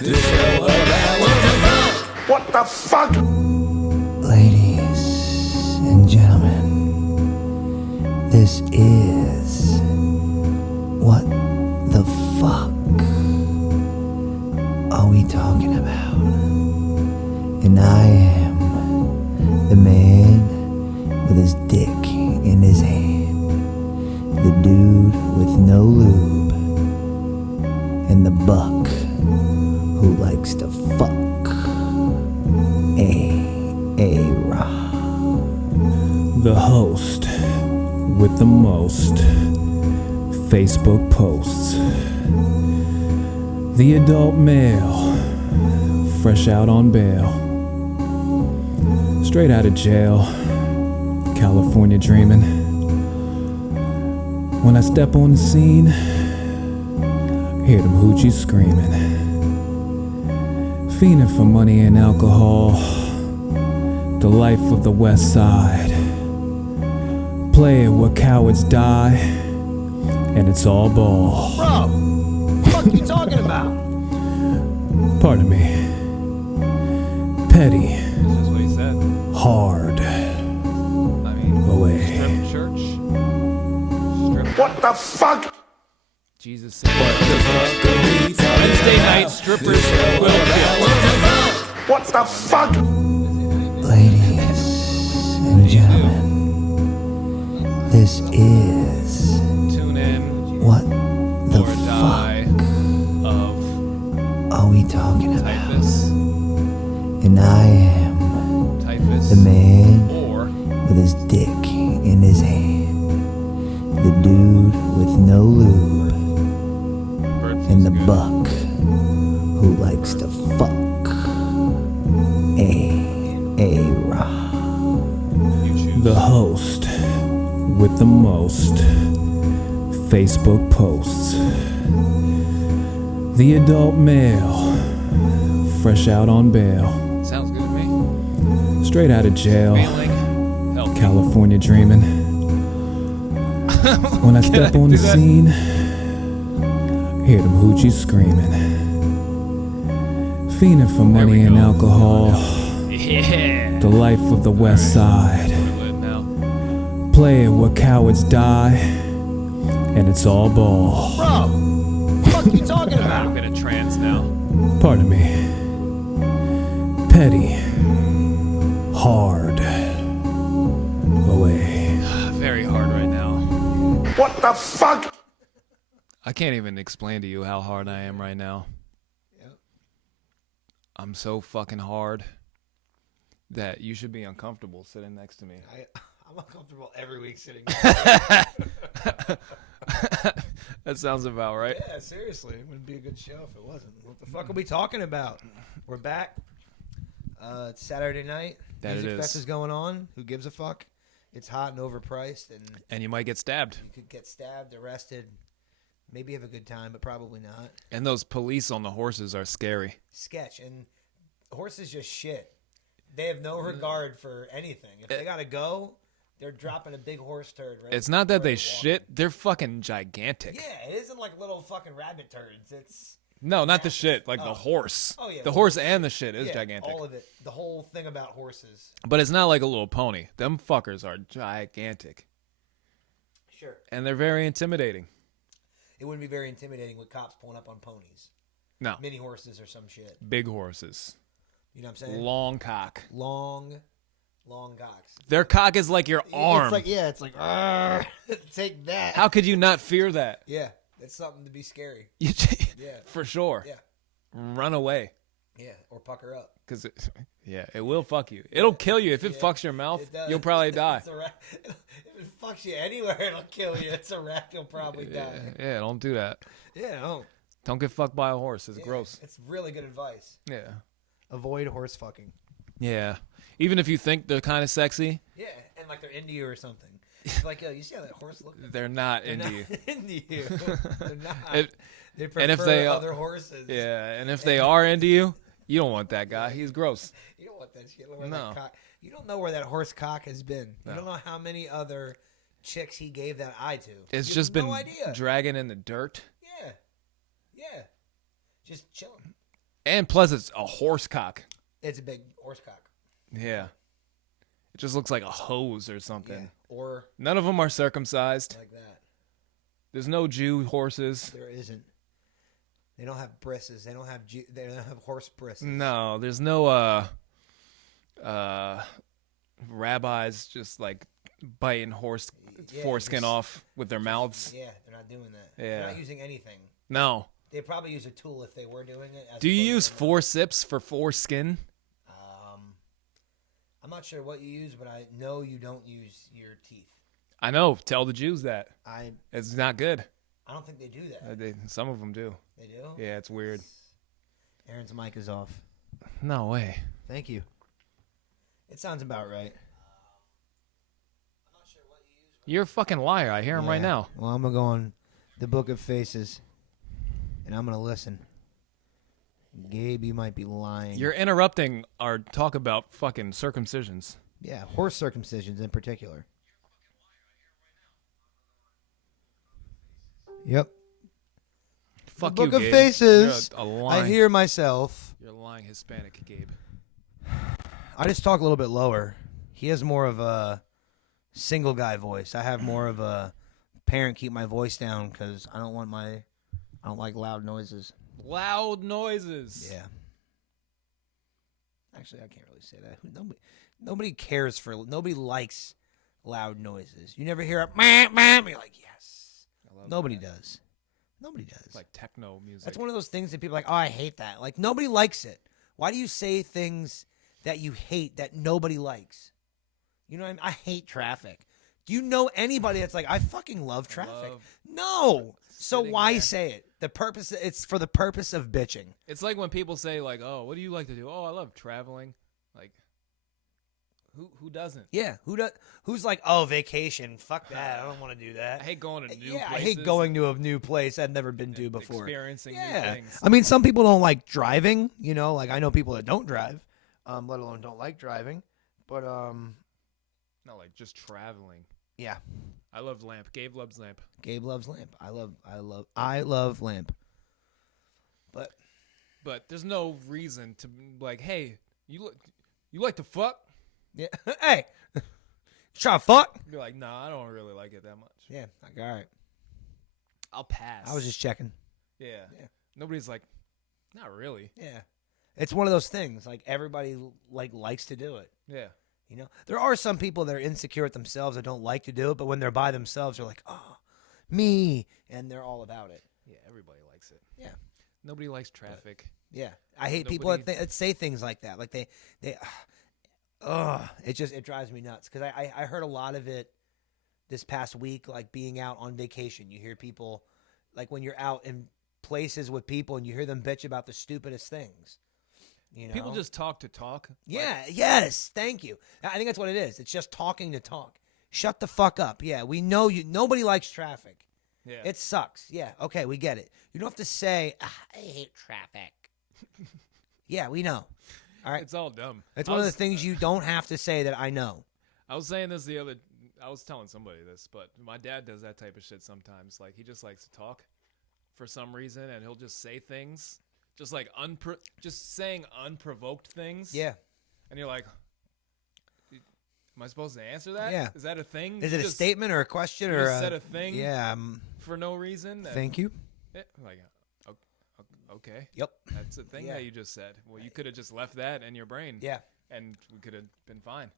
to show her that what the fuck? Ladies and gentlemen, this is What the Fuck Are We Talking About? And I am the man with his dick in his hand, the dude with no lube, and the buck who likes to fuck. A-Rod. The host with the most Facebook posts. The adult male, fresh out on bail. Straight out of jail, California dreaming. When I step on the scene, hear them hoochies screaming. Fiending for money and alcohol, the life of the West Side. Playing where cowards die, and it's all ball. Bro, what the fuck you talking about? Pardon me. Petty. That's what he said. Hard. I mean, Away. strip church. Strip. What the fuck? Jesus said. What the fuck are we talking Wednesday about? night strippers will kill. What the fuck? Ladies and gentlemen, this is Tune in What the or die Fuck of Are We Talking About? typhus. And I am Typhus. the man Or with his dick in his hand, the dude with no lube, bird and the flu's good. buck who likes to fuck. A-Rod. You choose. The host with the most Facebook posts. The adult male, fresh out on bail. Sounds good to me. Straight out of jail, Feeling healthy. California dreaming. When I step on do the that? scene, hear them hoochies screaming. Fiending for There we money and go. alcohol, Yeah. the life of the West Side. We're lit now. Playing where cowards die, and it's all ball. Bro, what the fuck you talking I'm about? gonna trance now. Pardon me. Petty. Hard. Away. Very hard right now. What the fuck? I can't even explain to you how hard I am right now. Yep. I'm so fucking hard that you should be uncomfortable sitting next to me. I'm uncomfortable every week sitting. That sounds about right. Yeah, seriously, it wouldn't be a good show if it wasn't. What the fuck are we talking about? We're back. It's Saturday night. That it Music Fest is. is going on. Who gives a fuck? It's hot and overpriced, and And you might get stabbed. you could get stabbed, arrested, maybe have a good time, but probably not. And those police on the horses are scary. Sketch, and horses just shit. They have no regard for anything. If they gotta go, they're dropping a big horse turd. Right It's not that where they they're walking. shit, they're fucking gigantic. Yeah, it isn't like little fucking rabbit turds. It's No, not the shit, like the Oh. horse. Oh, yeah, The the horse and the shit is yeah, gigantic. all of it. The whole thing about horses. But it's not like a little pony. Them fuckers are gigantic. Sure. And they're very intimidating. It wouldn't be very intimidating with cops pulling up on ponies. No. Mini horses or some shit. Big horses. You know what I'm saying? Long cock. Long cocks. Their cock is like your arm. It's like, yeah, it's like, "Arr, take that. How could you not fear that? Yeah, it's something to be scary. You, Yeah. For sure. Yeah. Run away. Yeah, or pucker up. Because, it will fuck you. It'll kill you. If it fucks your mouth, It does. you'll probably die. It's a rat. If it fucks you anywhere, it'll kill you. It's a rat, you'll probably die. Yeah, don't do that. Yeah, no. Don't get fucked by a horse. It's Yeah, gross. It's really good advice. Yeah. Avoid horse fucking. Yeah. Even if you think they're kind of sexy, Yeah, and like they're into you or something. It's like, yo, you see how that horse looks? they're not They're into not you. into you. They're not. If- they prefer and if they are- other horses. Yeah, and if they are into you, you don't want that guy. He's gross. You don't want that shit. Where No. that cock, you don't know where that horse cock has been. You No. don't know how many other chicks he gave that eye to. It's You just have been no idea. dragging in the dirt. Yeah. Yeah. Just chilling. And plus, it's a horse cock. It's a big horse cock. Yeah. It just looks like a hose or something. Yeah. Or None of them are circumcised. like that. There's no Jew horses. There isn't. They don't have brisses. They don't have horse brisses. No, there's no rabbis just like biting horse foreskin off with their mouths. Yeah, they're not doing that. Yeah. They're not using anything. No. They probably use a tool if they were doing it. Do you use forceps for foreskin? I'm not sure what you use, but I know you don't use your teeth. I know. Tell the Jews that. I It's not good. don't think they do that. Some of them do. They do? Yeah, it's weird. Aaron's mic is off. No way. Thank you. It sounds about right. You're a fucking liar. I hear him right Yeah. now. Well, I'm going to go on the Book of Faces, and I'm going to listen. Gabe, you might be lying. You're interrupting our talk about fucking circumcisions. Yeah, horse circumcisions in particular. Yep. Fuck the you, Book of Gabe. Faces. You're a lying, I hear myself. You're a lying Hispanic, Gabe. I just talk a little bit lower. He has more of a single guy voice. I have more of a parent keep my voice down because I don't like loud noises. Loud noises. Yeah. Actually, I can't really say that. Nobody cares for. Nobody likes loud noises. You never hear a bam bam. You're like, yes. Nobody does. Nobody does. It's like techno music. That's one of those things that people are like, oh, I hate that. Like, nobody likes it. Why do you say things that you hate that nobody likes? You know what I mean? I hate traffic. Do you know anybody that's like, I fucking love traffic? No. So why say it? It's for the purpose of bitching. It's like when people say like, "Oh, what do you like to do?" "Oh, I love traveling." Like, who doesn't? Yeah. Who's like, oh, vacation? Fuck that. I don't want to do that. I hate going to new Yeah, places. I hate going to a new place I've never been to before. Experiencing new Yeah. things. I mean, some people don't like driving, you know, like I know people that don't drive, let alone don't like driving. But No, like just traveling. yeah. I love lamp. Gabe loves lamp. Gabe loves lamp. I love lamp. But there's no reason to like, hey, you like to fuck? Yeah. Hey. Try to fuck? You're like, nah, I don't really like it that much. Yeah. Like, all right. I'll pass. I was just checking. Yeah. Nobody's like, not really. Yeah. It's one of those things. Like everybody likes to do it. Yeah. You know, there are some people that are insecure at themselves that don't like to do it, but when they're by themselves, they're like, oh, me, and they're all about it. Yeah, everybody likes it. Yeah. Nobody likes traffic. Yeah. I hate people that say things like that. Like it drives me nuts because I heard a lot of it this past week, like being out on vacation. You hear people, like when you're out in places with people and you hear them bitch about the stupidest things. You know? People just talk to talk. Yeah, yes, thank you. I think that's what it is. It's just talking to talk. Shut the fuck up. Yeah, we know you. Nobody likes traffic. Yeah. It sucks. Yeah, okay, we get it. You don't have to say, I hate traffic. Yeah, we know. All right. It's all dumb. It's one of the things you don't have to say that I know. I was saying this I was telling somebody this, but my dad does that type of shit sometimes. Like, he just likes to talk for some reason, and he'll just say things. Just like just saying unprovoked things. Yeah. And you're like, am I supposed to answer that? Yeah. Is that a thing? Is it a statement or a question or said a thing? Yeah. For no reason? Thank you. Like, okay. Yep. That's a thing Yeah. that you just said. Well, you could have just left that in your brain. Yeah. And we could have been fine.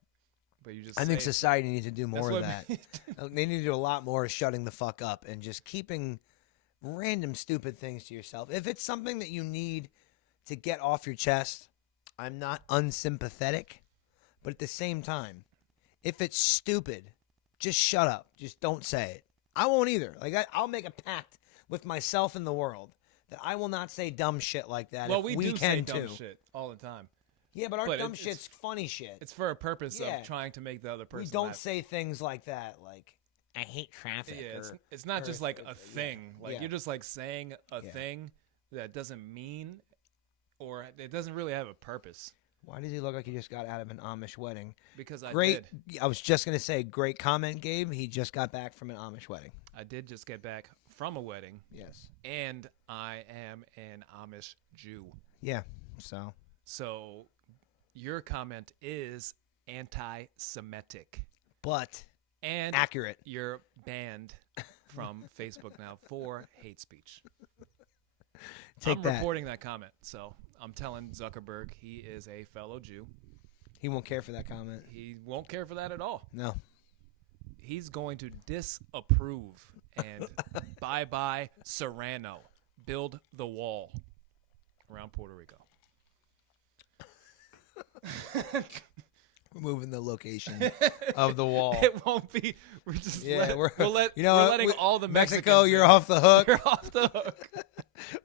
But you just I think say it. society needs to do more of That's that. They need to do a lot more of shutting the fuck up and just keeping random stupid things to yourself. If it's something that you need to get off your chest, I'm not unsympathetic, but at the same time, if it's stupid, just shut up. Just don't say it. I won't either. Like I'll make a pact with myself and the world that I will not say dumb shit like that. Well, if we do can say dumb too. shit all the time. Yeah, but our But dumb it's- shit's funny shit. It's for a purpose Yeah. of trying to make the other person We don't laugh. say things like that, like I hate traffic. Yeah, or, it's not or just if- like if- a thing. Like yeah. you're just like saying a Yeah. thing that doesn't mean, or it doesn't really have a purpose. Why does he look like he just got out of an Amish wedding? Because I Great. did. I was just going to say, great comment, Gabe. He just got back from an Amish wedding. I did just get back from a wedding, Yes. and I am an Amish Jew. Yeah. So your comment is anti-Semitic. But And accurate. you're banned from Facebook now for hate speech. I'm reporting that comment. So I'm telling Zuckerberg he is a fellow Jew. He won't care for that comment. He won't care for that at all. No. He's going to disapprove and bye-bye Serrano. Build the wall around Puerto Rico. We're moving the location of the wall. It won't be. We're just we're letting all the Mexico, Mexicans you're in. off the hook. You're off the hook.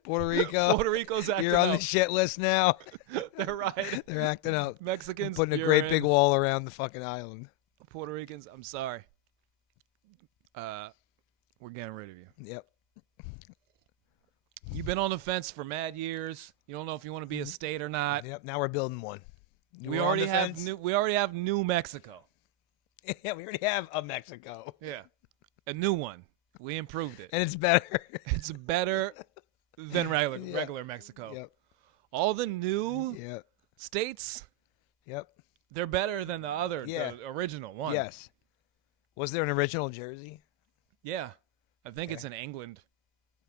Puerto Rico. Puerto Rico's acting You're on up. the shit list now. They're right. They're acting up. Mexicans, Putting a you're great in. big wall around the fucking island. Puerto Ricans, I'm sorry. We're getting rid of you. Yep. You've been on the fence for mad years. You don't know if you want to be a state or not. Yep. Now we're building one. We already have New Mexico. Yeah, we already have a Mexico. Yeah, a new one. We improved it. And it's better. It's better than regular Mexico. Yep. All the new Yep. states, Yep. they're better than the Yeah. the original one. Yes. Was there an original Jersey? Yeah. I think Okay. it's in England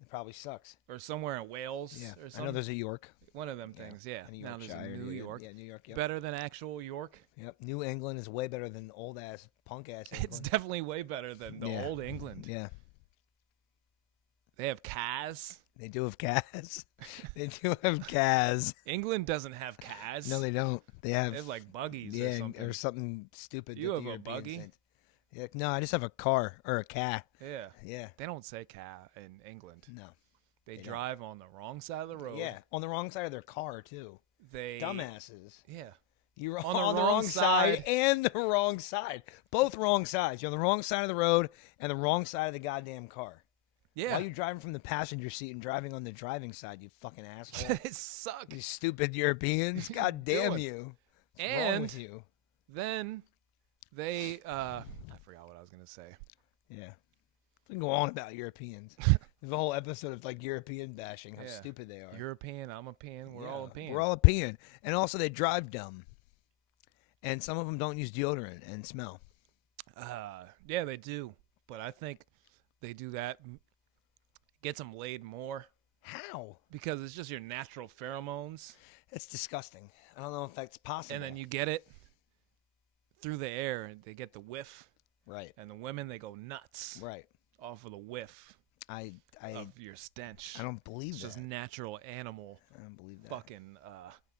It probably sucks. or somewhere in Wales Yeah. or I something. know there's a York. One of them things, yeah. And a Now there's a Yorkshire, New yeah, York. Yeah, New York. Yep. Better than actual York. Yep. New England is way better than old ass punk ass England. It's definitely way better than the Yeah. old England. Yeah. They have Kaz. They do have Kaz. They do have Kaz. England doesn't have Kaz. No, they don't. They have, They have like buggies yeah, or something. stupid. You that have the a Europeans buggy? sent. Yeah, no, I just have a car or a car. Yeah. Yeah. They don't say Ka in England. No. They They don't. drive on the wrong side of the road. Yeah, on the wrong side of their car too. They Dumbasses. Yeah. You're On the wrong side and the wrong side. Both wrong sides. You're on the wrong side of the road and the wrong side of the goddamn car. Yeah. Why are you driving from the passenger seat and driving on the driving side, you fucking asshole? It sucks. You stupid Europeans. God damn doing? you. What's wrong And with you? then they I forgot what I was gonna say. Yeah. We can go on about Europeans. There's a whole episode of like European bashing, how Yeah. stupid they are. European, I'm a peon, we're Yeah, all a peon. We're all a peon. And also they drive dumb. And some of them don't use deodorant and smell. Yeah, they do. But I think they do that gets them laid more How? because it's just your natural pheromones. It's disgusting. I don't know if that's possible. And then you get it through the air and they get the whiff. Right. And the women, they go nuts Right. off of the whiff I of your stench. I don't believe It's that. just natural animal I don't believe that. fucking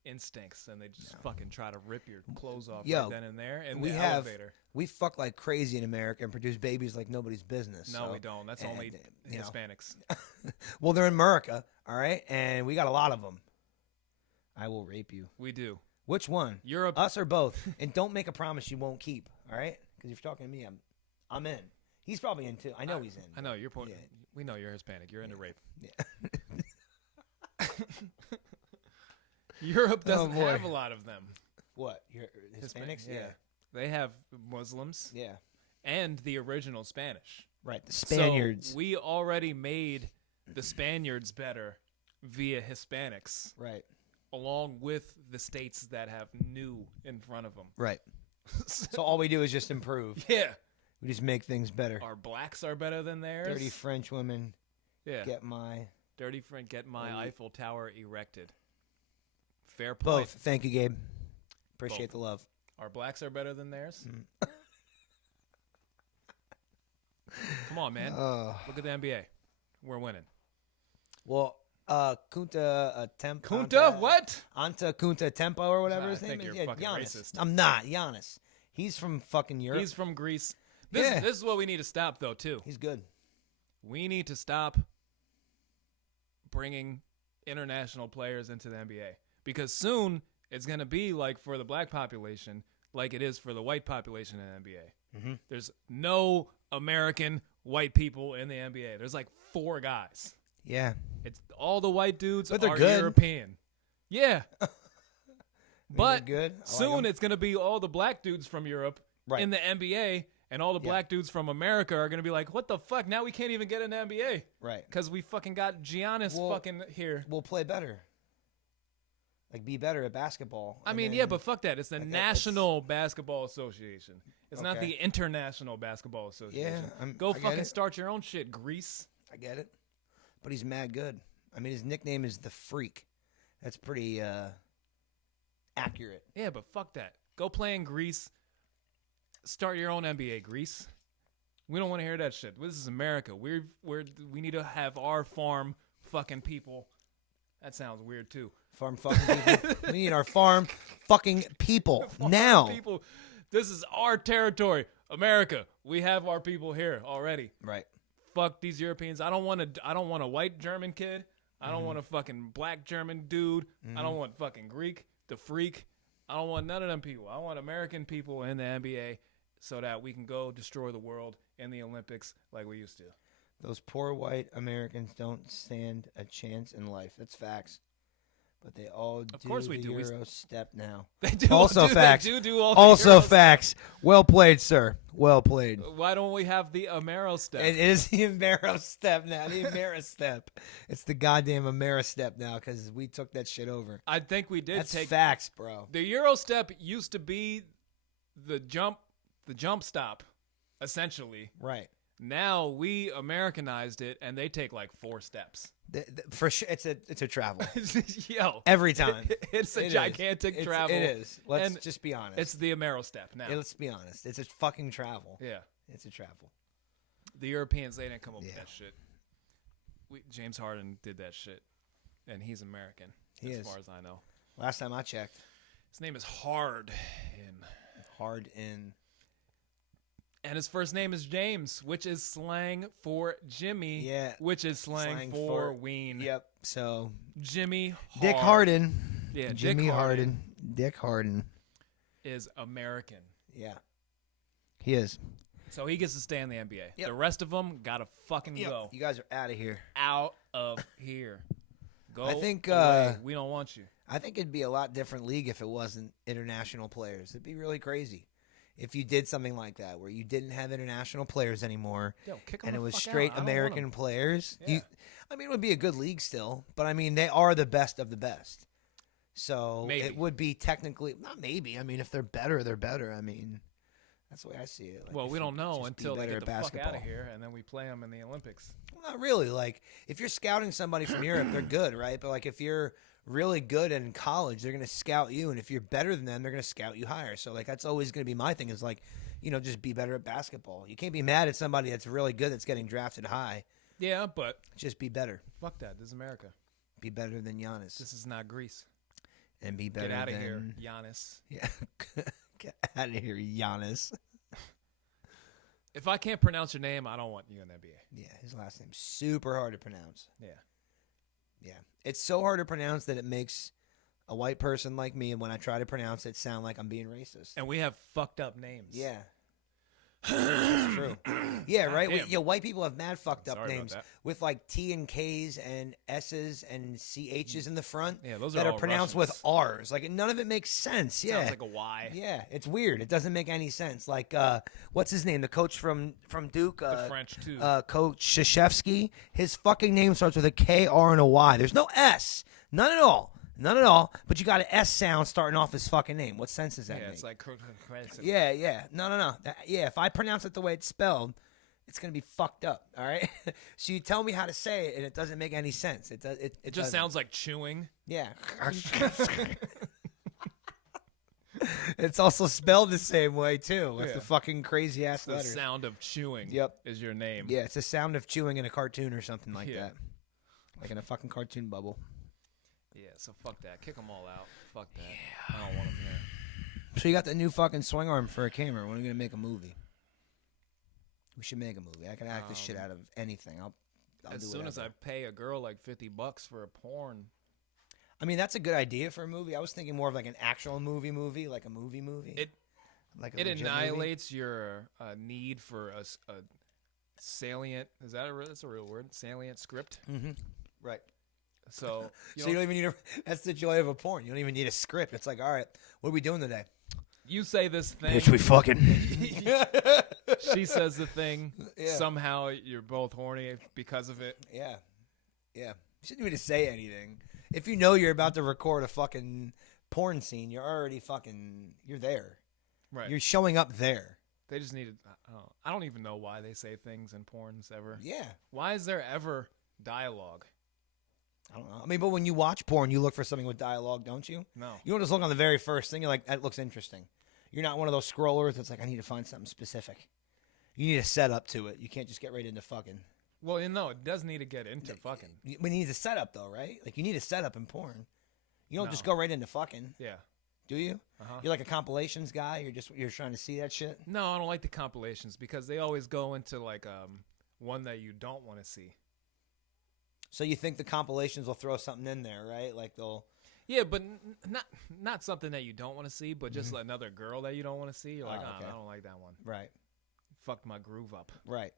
instincts, and they just fucking try to rip your clothes off Yo, right then and there in we the have elevator. we fuck like crazy in America and produce babies like nobody's business. No, so- we don't. That's and, only you know. Hispanics. Well, they're in America, all right, and we got a lot of them. I will rape you. We do. Which one? Europe. Us or both? And don't make a promise you won't keep. All right? Because if you're talking to me, I'm in. He's probably in too. I know he's in. I know your point. Yeah. We know you're Hispanic. You're into rape. Yeah. Europe doesn't boy. have a lot of them. What? You're Hispanics? Yeah. They have Muslims Yeah. and the original Spanish. Right. The Spaniards. So we already made the Spaniards better via Hispanics, right. along with the states that have new in front of them. Right. So all we do is just improve. Yeah. We just make things better. Our blacks are better than theirs. Dirty French women Yeah. get my Dirty friend, get my Oh, Eiffel Tower erected. Fair play. both. Thank you, Gabe. Appreciate the love. Our blacks are better than theirs. Mm. Come on, man. Look at the NBA. We're winning. Well, Kunta Tempo. Kunta, what? Anta Kunta Tempo or whatever I his name think is. you're Yeah, fucking Giannis. racist. I'm not Giannis. He's from fucking Europe. He's from Greece. This, Yeah. this is what we need to stop, though, too. He's good. We need to stop bringing international players into the NBA because soon it's going to be like for the black population like it is for the white population in the NBA. Mm-hmm. There's no American white people in the NBA. There's like 4 guys. Yeah. It's all the white dudes But they're are good. European. Yeah. But they're good. I like soon 'em. it's going to be all the black dudes from Europe Right. in the NBA, and all the Yeah. black dudes from America are going to be like, what the fuck? Now we can't even get in the NBA Right. because we fucking got Giannis Well- fucking here. We'll play better. Like, be better at basketball. I And mean, then, yeah, but fuck that. It's the like, National Basketball Association. It's not Okay. the International Basketball Association. I Go get fucking it. start your own shit, Greece. I get it. But he's mad good. I mean, his nickname is the Freak. That's pretty accurate. Yeah, but fuck that. Go play in Greece. Start your own NBA, Greece. We don't want to hear that shit. This is America. We need to have our farm fucking people. That sounds weird too. Farm fucking people. We need our farm fucking people now. People, this is our territory, America. We have our people here already. Right. Fuck these Europeans. I don't want a white German kid. I don't want a fucking black German dude. I don't want fucking Greek, the Freak. I don't want none of them people. I want American people in the NBA so that we can go destroy the world in the Olympics like we used to. Those poor white Americans don't stand a chance in life. That's facts. But they all do course we the do. We- Euro step now. They do Also do, facts. They do all the Also Euros. facts. Well played, sir. Well played. Why don't we have the Amero step? It is the Amero step now. The Amero step. It's the goddamn Amero step now because we took that shit over. I think we did That's take facts, bro. the Euro step used to be the jump stop, essentially. Right. Now we Americanized it, and they take like 4 steps. For sure, it's a travel Yo, every time. it's a It is. gigantic travel. It is. Let's And just be honest. It's the Amero step now. Let's be honest. It's a fucking travel. Yeah, It's a travel. the Europeans, they didn't come up with Yeah. that shit. James Harden did that shit, and he's American He as is. far as I know. Last time I checked, His name is Hard, and his first name is James, which is slang for Jimmy. Yeah. which is slang for Ween. Yep. So Jimmy Dick Hard Harden. Yeah, Jimmy Dick Harden. Dick Harden. is American. Yeah. He is. So he gets to stay in the NBA. Yep. The rest of them gotta fucking go You guys are out of here. out of here. Go. I think, away. We don't want you. I think it'd be a lot different league if it wasn't international players. It'd be really crazy if you did something like that where you didn't have international players anymore Yo, kick 'em and the it was fuck out. straight I don't want 'em. American players. Yeah. I mean, it would be a good league still, but I mean, they are the best of the best. So Maybe. it would be technically not maybe. I mean, if they're better, they're better. I mean, that's the way I see it. Like, Well, if we you don't know just be until they better get at the fuck out basketball. of here, and then we play them in the Olympics. Well, not really. Like, if you're scouting somebody from Europe, they're good, right? But like, if you're really good in college, they're going to scout you, and if you're better than them, they're going to scout you higher. So like, that's always going to be my thing. Is like, just be better at basketball. You can't be mad at somebody that's really good that's getting drafted high. Yeah, but Just be better. fuck that. This is America. Be better than Giannis, This is not Greece. and be better Get out of than here, Giannis. Yeah, get out of here, Giannis. If I can't pronounce your name, I don't want you in the NBA. Yeah, his last name's super hard to pronounce. Yeah. Yeah, it's so hard to pronounce that it makes a white person like me, and when I try to pronounce it, sound like I'm being racist. And we have fucked up names. Yeah. That's true. Yeah, God right? damn. White people have mad fucked up Sorry about names that. with like T and K's and S's and CH's in the front Yeah, those that are are all pronounced Russians. with R's. Like, none of it makes sense. Yeah. Sounds like a Y. Yeah, it's weird. It doesn't make any sense. Like, what's his name? The coach from Duke. The French, too. Coach Krzyzewski. His fucking name starts with a K, R, and a Y. There's no S. None at all. None at all. But you got an S sound starting off his fucking name. What sense does that Yeah, make? it's like Yeah, yeah. No. Yeah, if I pronounce it the way it's spelled, it's gonna be fucked up. All right. So you tell me how to say it, and it doesn't make any sense. It does. It It just doesn't. sounds like chewing. Yeah. It's also spelled the same way too, with Yeah. the fucking crazy ass The letters. sound of chewing Yep. is your name. Yeah, it's a sound of chewing in a cartoon or something like Yeah. that, like in a fucking cartoon bubble. Yeah, so fuck that. Kick them all out. Fuck that. I don't want them here. So you got the new fucking swing arm for a camera. When are we gonna make a movie? We should make a movie. I can act the shit out of anything. I'll As do soon as I whatever. pay a girl like $50 for a porn, I mean, that's a good idea for a movie. I was thinking more of like an actual movie, like a movie. It- like a it legit movie. annihilates your need for a salient. Is that that's a real word? Salient script. Right. So So you don't even need a. That's the joy of a porn. You don't even need a script. It's like, all right, what are we doing today? you say this thing. we fucking. She says the thing. Yeah. Somehow you're both horny because of it. Yeah. You shouldn't need to say anything. If you know you're about to record a fucking porn scene, you're already you're there. Right. You're showing up there. They just needed. I don't even know why they say things in porns ever. Yeah. Why is there ever dialogue? I don't know. I mean, but when you watch porn, you look for something with dialogue, don't you? No. You don't just look on the very first thing. You're like, that looks interesting. You're not one of those scrollers that's like, I need to find something specific. You need a setup to it. You can't just get right into fucking. Well, it does need to get into fucking. We need a setup, though, right? Like, you need a setup in porn. You don't No. just go right into fucking. Yeah. Do you? Uh-huh. You're like a compilations guy? You're trying to see that shit? No, I don't like the compilations because they always go into like one that you don't want to see. So you think the compilations will throw something in there, right? Like they'll. Yeah, but not something that you don't want to see, but just another girl that you don't want to see. You're like, okay. I don't like that one. Right. Fucked my groove up. Right.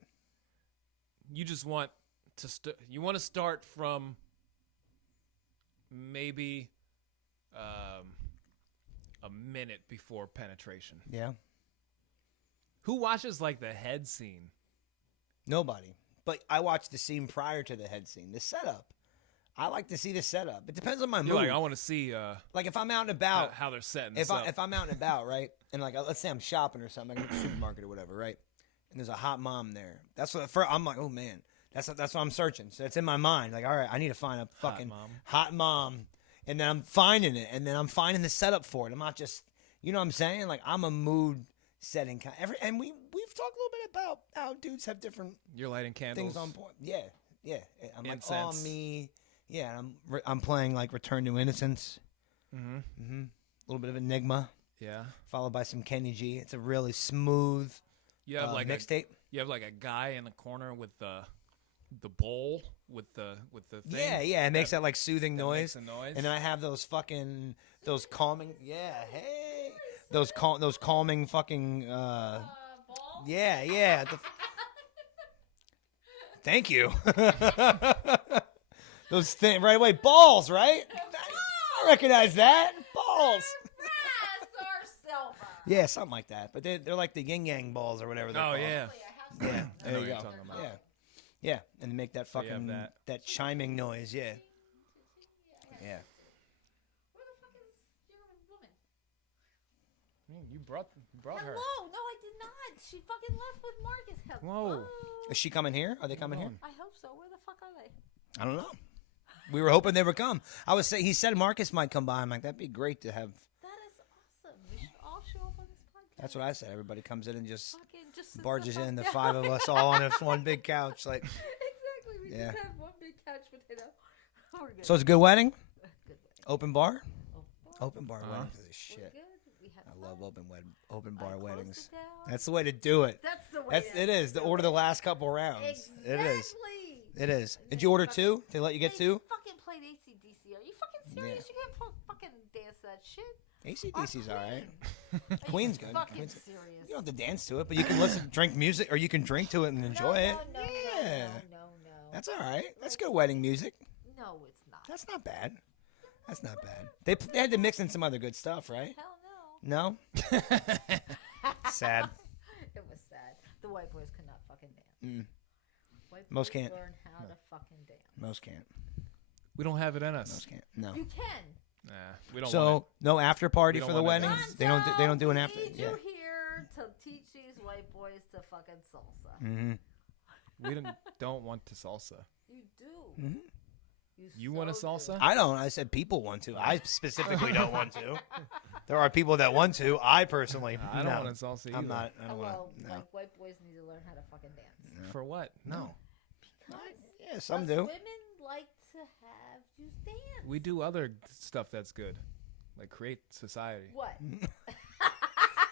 You just want to you want to start from maybe a minute before penetration. Yeah. Who watches like the head scene? Nobody. But I watched the scene prior to the head scene. The setup. I like to see the setup. It depends on my mood. You're like, I want to see like if I'm out and about. how they're setting this up. If I'm out and about, right? And like let's say I'm shopping or something, like at the supermarket or whatever, right? And there's a hot mom there. That's what I'm like, oh man. That's what I'm searching. So it's in my mind. Like, all right, I need to find a fucking hot mom. And then I'm finding it. And then I'm finding the setup for it. I'm not just, you know what I'm saying? Like, I'm a mood setting kind. And we've talked a little bit about how dudes have different You're lighting candles. things on point. Yeah, yeah. I'm like, Incense. oh, me. Yeah, I'm playing like Return to Innocence. Mm-hmm. Mm-hmm. A little bit of Enigma, Yeah. followed by some Kenny G. It's a really smooth You have like mixtape. You have like a guy in the corner with the bowl with the thing. Yeah, yeah. It makes that like soothing that noise. makes a noise. And then I have those calming. Yeah, hey. Those calming fucking. Yeah. Thank you. Those things right away. Balls, right? I recognize that. Balls. Brass or silver. Yeah, something like that. But they're like the yin yang balls or whatever they're Oh called. yeah. Yeah. I know There what you you're go. talking about. Yeah. Yeah. And they make that So you have fucking that. chiming noise. Yeah. Yeah. Where the fuck is your woman? You brought her. Hello? No, I did not. She fucking left with Marcus. Hello. Whoa. Is she coming here? Are they coming here? I hope so. Where the fuck are they? I don't know. We were hoping they would come. He said Marcus might come by. I'm like, that'd be great to have. That is awesome. We should all show up on this podcast. That's what I said. Everybody comes in and just Fucking just sits barges the fuck in, the down. 5 of us all on this one big couch. Like, Exactly. We Yeah. just have one big couch potato. We're good. so it's a good wedding? Good way. Open bar? Oh, Open bar Uh-huh. weddings are the we're shit. good. We had I love fun. open I bar closed weddings. it down. That's the way to do it. That's the way. It is. The order the last couple rounds. Exactly. It is. It is. And Did then you order fucking- 2? They let you get 2? Fucking played AC/DC. Are you fucking serious? You can't fucking dance that shit. AC/DC's all right. Are Queen's you good. Fucking Queen's- serious. You don't have to dance to it, but you can drink music, or you can drink to it and enjoy it. No, Yeah. no. That's all right. That's good wedding music. No, it's not. That's not bad. That's not bad. They had to mix in some other good stuff, right? Hell no. No? Sad. It was sad. The white boys could not fucking dance. Mm. White Most boys can't. learn how to fucking dance. Most can't. We don't have it in us. Most can't. No. You can. Nah, we don't want So no after party We don't for the want it. weddings. They don't do an we after. need Yeah. you here to teach these white boys to fucking salsa. Mm-hmm. it. We don't want to salsa. You do. Mm-hmm. You want a so salsa? I don't. I said people want to. I specifically don't want to. There are people that want to. I personally. I don't no. want a salsa either. I'm not. I Do. don't Well, want to. No. like white boys need to learn how to fucking dance. For what? No. Because Yeah, some us do. women like to have you dance. We do other stuff that's good, like create society. What?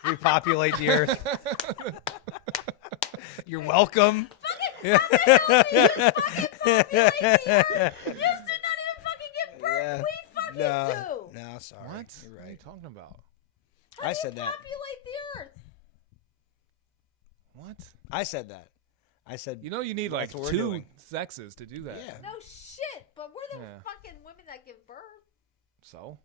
Repopulate the earth. You're welcome. You still not even fucking give birth. Yeah. We fucking No. do. No, sorry. What? You're What are you right. talking about? How I do said you that. populate the earth? What? I said that. I said. You know you need like That's what we're 2 doing. sexes to do that. Yeah. No shit. But we're the Yeah. fucking women that give birth. So?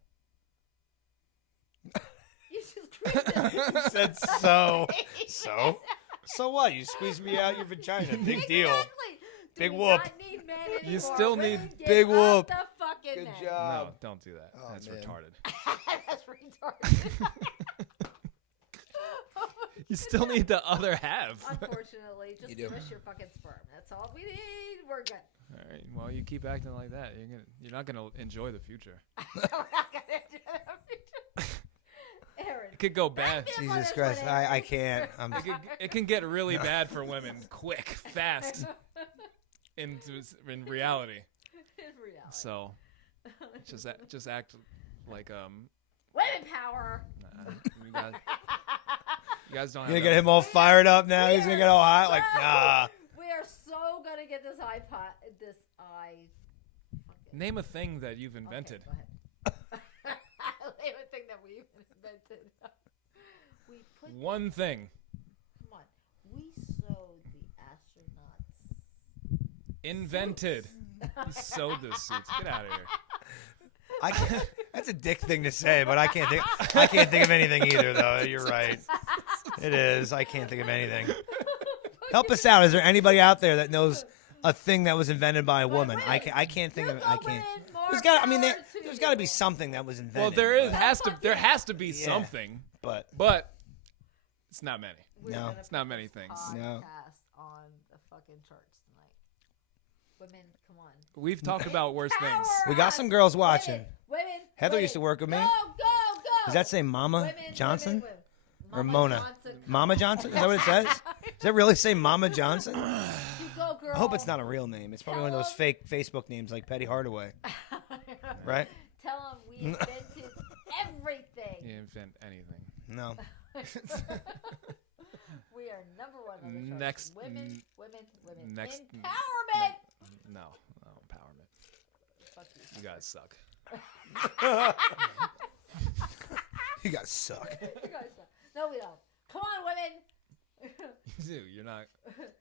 You just created You said so. So? So what? You squeeze me out your vagina. Big deal. Exactly. Do Big we whoop. not need men You anymore. still Women need get big up whoop. The fuck fucking Good men. job. No, don't do that. Oh, That's man. retarded. That's retarded. You still need the other half. Unfortunately, just You give do. us your fucking sperm. That's all we need. We're good. All right. Well, you keep acting like that. You're not gonna enjoy the future. We're not gonna do it. Aaron. It could go bad. Back me up on Jesus this Christ, one, I Aaron. can't. I'm It can get really bad for women quick, fast. In reality. In reality. So just act like Women power. you guys don't gonna have get that. him all fired up now. He's gonna get all hot. Like, nah. We are so gonna get this iPod. This i. Fucking. Name a thing that you've invented. Okay, go ahead. Name a thing that we invented. We put. One thing. Come on. We sewed the astronauts. Invented. You sewed the suits. Get out of here. I can't, that's a dick thing to say, but I can't think of anything either. Though you're right. It is. I can't think of anything. Help us out. Is there anybody out there that knows a thing that was invented by a woman? I can't think of it. I can't. There's got. I mean, there's got to be something that was invented. Well, there has to be Yeah. something, but but it's not many. No. It's not many things. No. Podcast on the fucking charts tonight. Women, come on. We've talked about worse things. we got some girls watching. Women. Heather used to work with me. Go, go, go. Does that say Mama Women, Johnson women. or Mama Mona? Johnson. Mama Johnson? Is that what it says? Does that really say Mama Johnson? You go, girl. I hope it's not a real name. It's probably one of those fake Facebook names like Petty Hardaway, right? Tell them we invented everything. You invent anything. No. We are number one on the charts. Next- Women, women, women. next- Empowerment. No empowerment. Fuck you. You guys suck. You guys suck. You guys suck. No, we don't. Come on, women. You do. You're not.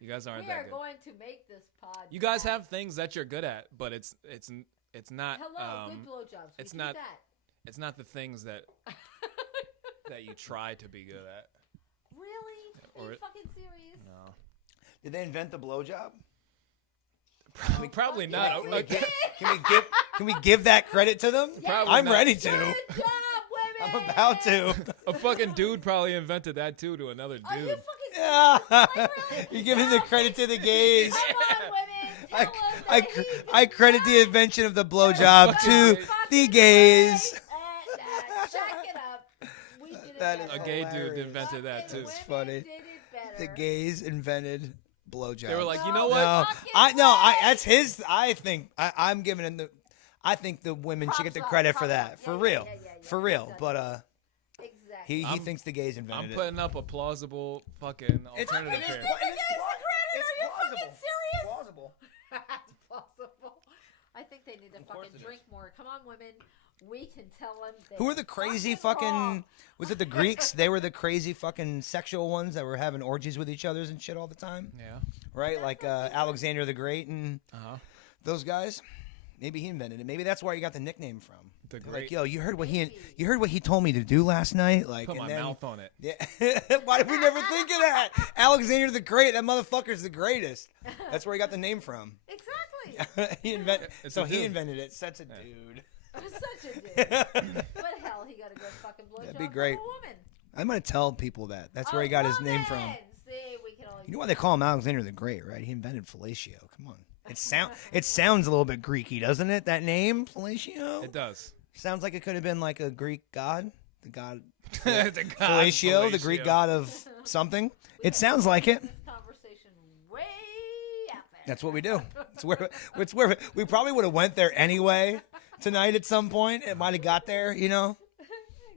You guys aren't We that are good. going to make this pod. You guys have things that you're good at, but it's not. Hello, good blowjobs. it's We not- do that. It's not the things that you try to be good at. Really? Are Or you it- fucking serious? No. Did they invent the blowjob? Probably fuck not. yeah, we Okay. did. Can we give that credit to them? Probably I'm not. ready to. Good job, women. I'm about to. A fucking dude probably invented that too to another Are you dude. fucking Yeah. Really? You're giving the credit to the gays. Come on, women. Tell I, them I, that he I credit the invention of the blowjob to the gays. Check it up. We did it That is better. A gay dude hilarious. invented that too. That's Women funny. Did it better. The gays invented blowjobs. They were like, you know No. what? No, Fucking that's his. I think I'm giving him the. I think the women should get the Props up, credit for props that, up. for Yeah, real, yeah, yeah, for yeah. real. Done. But Exactly. he I'm- thinks the gays I'm invented it. putting up a plausible fucking alternative it is here. pla- it is It's pla- credit. it's Are you fucking plausible. serious? Plausible. That's possible. I think they need to Of course fucking it drink more. Come on, women. We can tell them. Who are the crazy fucking? Was it the Greeks? They were the crazy fucking sexual ones that were having orgies with each others and shit all the time, Yeah. right? Like Alexander the Great and Uh-huh. those guys. Maybe he invented it. Maybe that's where you got the nickname from. The They're great. Like, yo, you heard what Maybe. he told me to do last night? Like, Put and my then, mouth on it. Yeah. Why did we never think of that? Alexander the Great. That motherfucker's the greatest. That's where he got the name from. Exactly. He invented. It's So a he dude. invented it. Such a dude. Just such a dude. But hell, he got a good fucking blowjob That'd be from great. a woman. I'm gonna tell people that. That's where A he got his name woman. from. See, we can only You know why they call him Alexander the Great, right? He invented fellatio. Come on. It sounds a little bit Greeky, doesn't it? That name, fellatio. It does. Sounds like it could have been like a Greek god, the god The god fellatio, the Greek god of something. It sounds like it. this conversation way out there. That's what we do. It's where we probably would have went there anyway tonight at some point. It might have got there, you know.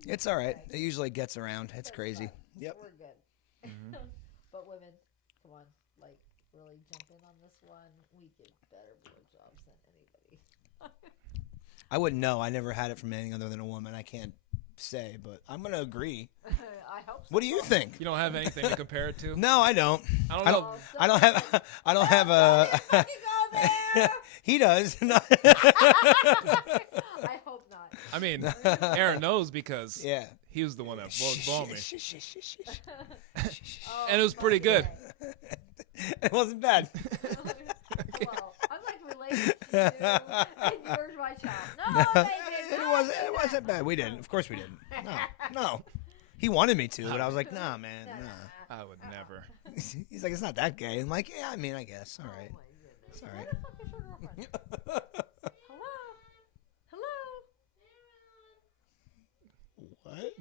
It's all right. It usually gets around. It's crazy. Yep. We're good. But women, come on, like really jump in on this one. We give better blowjobs than anybody. I wouldn't know. I never had it from anything other than a woman. I can't say, but I'm gonna agree. I hope so. What do you think? You don't have anything to compare it to? No, I don't. I don't I know. don't. I don't have. I don't have a. Fucking go there. He does. I hope not. I mean, Aaron knows because Yeah. he was the one that blowed me. Oh, And it was pretty fucking good. A. It wasn't bad. Well, I'm like related And where's my child? No, they did not. It wasn't bad. We didn't. Of course we didn't. No. He wanted me to, but I was like, nah, man, nah. I would never. He's like, it's not that gay. I'm like, yeah, I mean, I guess. All right. Oh my goodness. It's all Where right. the fuck is your girlfriend? Hello? Hello? What?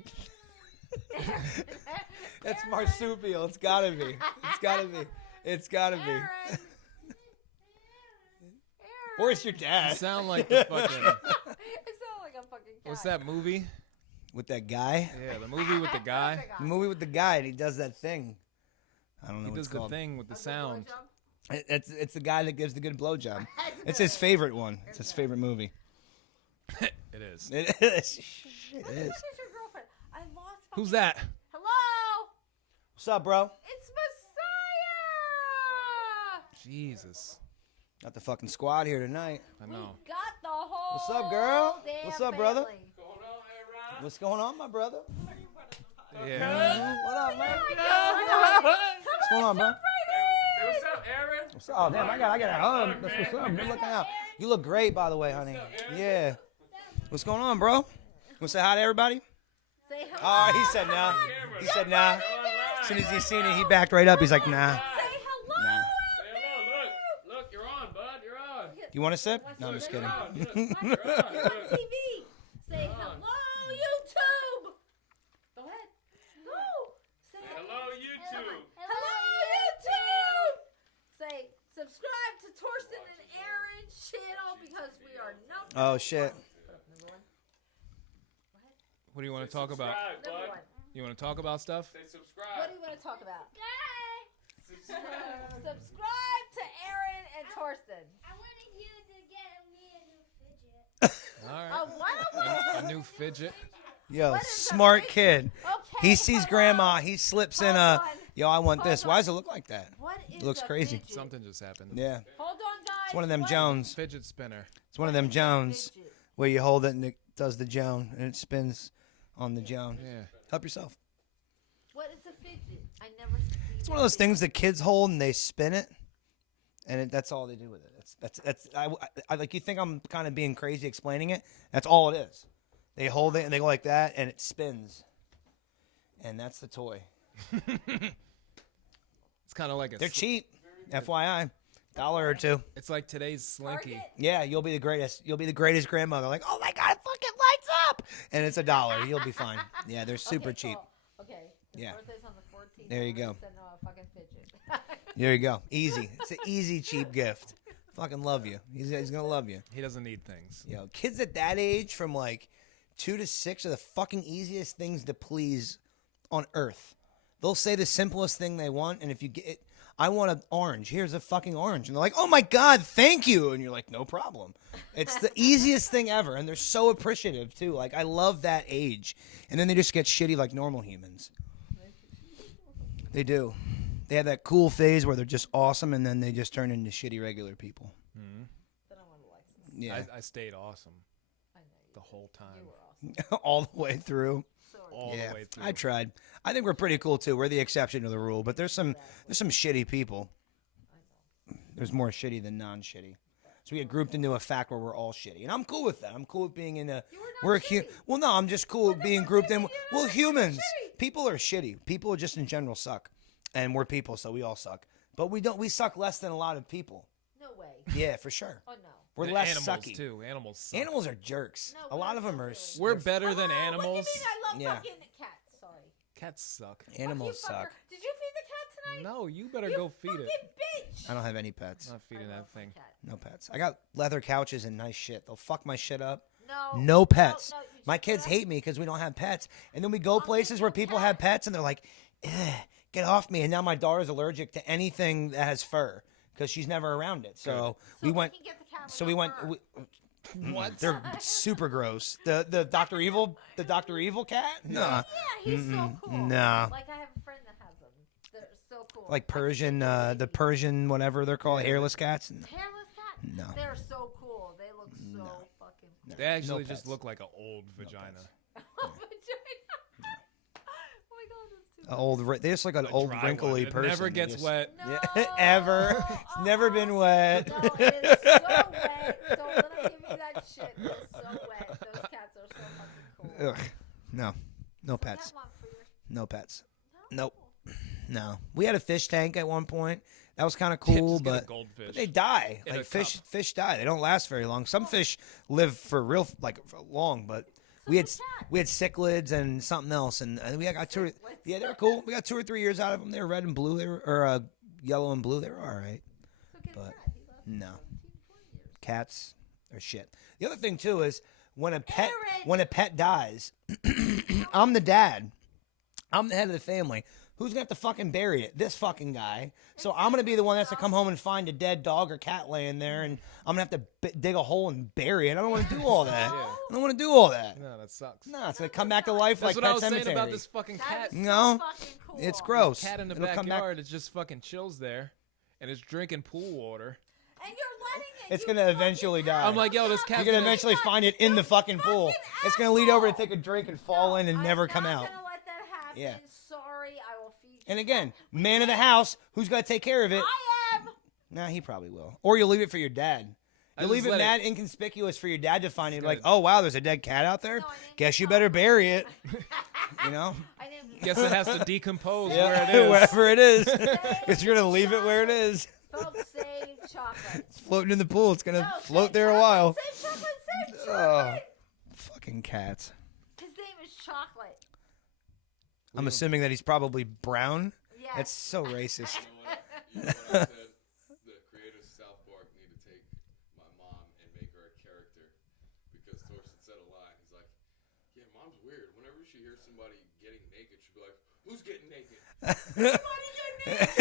That's marsupial. It's gotta be. It's gotta be. It's gotta be. Aaron. Where's your You dad? sound like the fucking. It sounds like a fucking cat. What's that movie? With that guy? Yeah, the movie with the guy. The movie with the guy, and he does that thing. I don't know He what does it's the called. thing with the sound. It's the guy that gives the good blowjob. It's his favorite one. It's his favorite movie. It is. It is. Shit, Where it the is. fuck is your girlfriend? I lost. Who's fucking- that? Hello? What's up, bro? It's Messiah. Jesus. Got the fucking squad here tonight. I know. Got the whole. What's up, girl? damn What's up, brother? family. What's going on, my brother? Yeah. What up, man? Come What's going on, bro? What's up, Aaron? What's up? Oh, damn, I got a hug. That's what's up. Good looking out. You look great, by the way, honey. Yeah. What's going on, bro? Want to say hi to everybody? Say hello. Oh, he said nah. He said nah. As soon as he seen it, he backed right up. He's like, nah. Say hello. Nah. Look, you're on, bud. You're on. You want a sip? No, I'm just kidding. You're on TV. Say hello, YouTube. Go ahead. Go. Say Hello, YouTube. hello, YouTube. Say subscribe to Torsten and Aaron's channel because we are number Oh, shit. number one. What do you want to talk about? Number one. You want to talk about stuff? What do you want to talk about? Subscribe to Aaron and Torsten. I wanted you to get me a new fidget. All A right. what? A new fidget. Yo, What is smart the kid. Okay. He sees hold grandma. on. He slips in Hold a, on. yo, I want Hold this. on. Why does it look like that? What is looks a crazy. fidget? Something just happened. Yeah. Hold on, guys. It's one of them What- Jones. Fidget spinner. It's one of what them is a Jones fidget? where you hold it and it does the Joan and it spins on the Joan. Yeah. Help yourself. What is a fidget? I never. It's one of those things that kids hold and they spin it, and that's all they do with it. That's I like. You think I'm kind of being crazy explaining it? That's all it is. They hold it and they go like that, and it spins, and that's the toy. It's kind of like a. They're cheap, FYI, $1 or $2. It's like today's Slinky. Target? Yeah, you'll be the greatest. You'll be the greatest grandmother. Like, oh my god, it fucking lights up, and it's $1. You'll be fine. Yeah, they're super Okay, cheap. cool. Okay. His Yeah. birthday's on the 14th. There you I'm go. gonna Send him a fucking fidget. There you go. Easy. It's an easy, cheap gift. Fucking love you. He's gonna love you. He doesn't need things. Yo, kids at that age, from like 2 to 6, are the fucking easiest things to please on earth. They'll say the simplest thing they want, and if you get it, I want an orange. Here's a fucking orange, and they're like, "Oh my god, thank you!" And you're like, "No problem." It's the easiest thing ever, and they're so appreciative too. Like, I love that age, and then they just get shitty like normal humans. They do. They have that cool phase where they're just awesome, and then they just turn into shitty regular people. Then I want Alexis. Yeah, I stayed awesome I know you. the whole time. You were awesome. all the way through. So are All Yeah, the way through. I tried. I think we're pretty cool too. We're the exception to the rule, but there's some shitty people. There's more shitty than non-shitty. So we get grouped into a fact where we're all shitty, and I'm cool with that. I'm cool with being in a. You were not We're shitty. well, no, I'm just cool with being then grouped what in. makes you Well, not humans, shitty? people are shitty. People just in general suck, and we're people, so we all suck. But we don't. We suck less than a lot of people. No way. Yeah, for sure. Oh no. We're And less animals sucky. too. Animals. Suck. Animals are jerks. No, A lot of them are. really. We're they're- better than Hello, animals. What do you mean I love Yeah. fucking cats? Sorry. Cats suck. Animals Fuck you, fucker. suck. Did you feed the cat tonight? No, you better You go feed fucking it. bitch. I don't have any pets. Not feeding I that love my thing. cat. No pets. I got leather couches and nice shit. They'll fuck my shit up. No. No pets. No, you My just kids put hate me because we don't have pets. And then we go I'll places get where you a people cat. have pets and they're like, "Ugh, get off me. And now my daughter's allergic to anything that has fur because she's never around it. So we went. Can get the cat So we went. without fur. What? They're super gross. The Dr. Evil cat? No. Yeah, he's so cool. nah. Like I have a friend that has them. They're so cool. Like Persian, the Persian whatever they're called, hairless cats. hairless cat. No. They're so cool. They look so fucking cool. They actually No just pets. look like an old vagina. Vagina. Oh my god, that's too. They just like an A old dry wrinkly one. It person. never They gets just- wet. No. Yeah, ever. It's never been wet. No, it's so wet. Ugh. No So pets. that one for your- No pets. No? Nope. No. We had a fish tank at one point. That was kind of Yeah, cool, just get a but goldfish. they die. In a Like fish, cup. fish die. They don't last very long. Some fish live for real, like for long. But we had does cat. we had cichlids and something else, and we got two. Yeah, they were cool. We got 2 or 3 years out of them. They were red and blue. They were or yellow and blue. They were all right. So get a But cat. He lasts no. 17, 20 years. Cats are shit. The other thing too is when a pet Aaron! dies, I'm the dad. I'm the head of the family. Who's gonna have to fucking bury it? This fucking guy. So I'm gonna be the one that has to come home and find a dead dog or cat laying there, and I'm gonna have to dig a hole and bury it. I don't want to do all that. Yeah. I don't want to do all that. No, that sucks. No, it's gonna come back to life That's like what I Pet was Cemetery. saying about this fucking That cat. is No, so fucking cool. It's gross. Cat in the It'll come back- backyard. It just fucking chills there, and it's drinking pool water. And you're letting it. It's you gonna eventually fucking die. I'm like, yo, this asshole. cat's You're gonna gonna- eventually find it in the fucking pool. It's gonna lead over to take a drink and fall in and never come out. I'm not gonna let that happen. Yeah. Sorry, I will feed you. And again, man of the house, who's gonna take care of it? I am. Nah, he probably will. Or you'll leave it for your dad. I You'll just leave it let mad inconspicuous for your dad to find it. It's Like, gonna- oh wow, there's a dead cat out there. No, I didn't Guess you know. better bury it. You know, I didn't. Guess it has to decompose where yeah, it is. wherever it is. Guess you're gonna leave it where it is. Philip, save chocolate. It's floating in the pool. It's gonna No, float save there a chocolate, while. Save chocolate. Save Oh, chocolate. fucking cats. His name is Chocolate. I'm assuming that he's probably brown. Yes. That's so racist. You know what I said? The creators of South Park need to take my mom and make her a character because Thorsten said a line. He's like, "Yeah, mom's weird. Whenever she hears somebody getting naked, she'll be like, who's getting naked?" So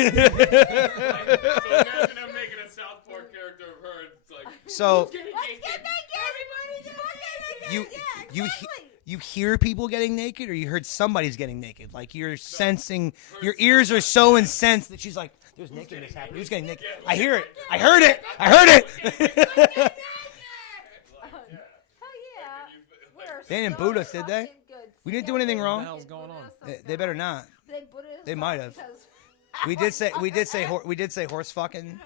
imagine I'm making a South Park character of her. It's like, So who's getting Let's naked? get naked. Everybody you naked. you Exactly. you hear people getting naked, or you heard somebody's getting naked. Like you're sensing, your ears are so incensed that she's like, "There's nakedness happening. Who's getting naked? I hear it. I heard it. I heard it." Hell yeah. We're They didn't so boot us, did they? fucking good. We didn't do anything wrong. What the hell's going on? They better not. They booted us They out might have. because- We did say horse fucking.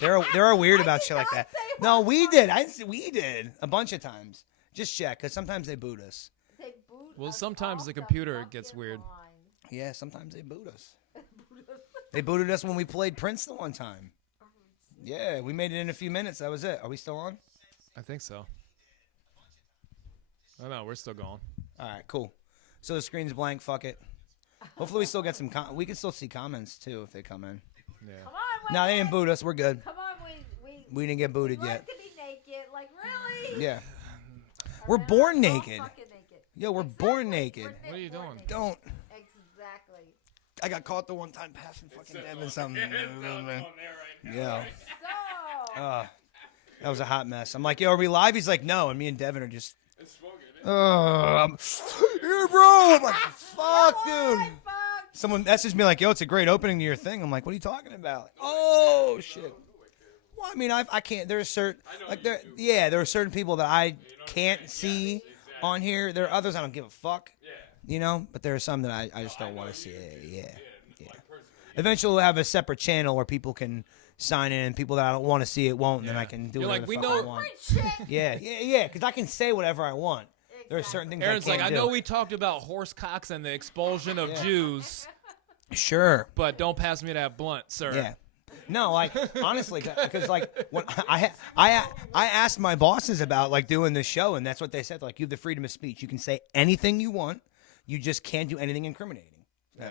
They're weird I about did shit like not that. say No, horse we did. We did a bunch of times. Just check, because sometimes they boot us. They boot Well, us sometimes off the computer gets fucking weird. line. Yeah, sometimes they boot us. They booted us when we played Prince the one time. Yeah, we made it in a few minutes. That was it. Are we still on? I think so. Oh no, we're still going. All right, cool. So the screen's blank. Fuck it. Hopefully we still get some. We can still see comments too if they come in. Yeah. Come on, No, they women. didn't boot us. We're good. Come on, We didn't get booted we yet. like to be naked. Like really? Yeah. Our We're men born are all naked. fucking naked. Yo, we're Exactly. born naked. What are you born doing? naked. Don't. Exactly. I got caught the one time passing fucking Devin something. It's on there right now. Yeah. So. That was a hot mess. I'm like, yo, are we live? He's like, no. And me and Devin are just, It's smoking. here, bro. I'm like, fuck, dude. Alright, fuck. Someone messaged me like, yo, it's a great opening to your thing. I'm like, what are you talking about? Oh, shit. Well, I mean, I can't. There's certain, like, there are certain people that I can't see on here. There are others I don't give a fuck. You know, but there are some that I just don't want to see. Yeah. Eventually, we'll have a separate channel where people can sign in, and people that I don't want to see it won't, and then I can do You're whatever like, the we fuck I know- want. Shit. Yeah, because I can say whatever I want. There are certain things Aaron's I like, can't I do. know we talked about horse cocks and the expulsion of Jews, Sure. but don't pass me that blunt, sir. Yeah. No, like honestly, because like when I asked my bosses about like doing this show, and that's what they said. Like, you have the freedom of speech. You can say anything you want. You just can't do anything incriminating.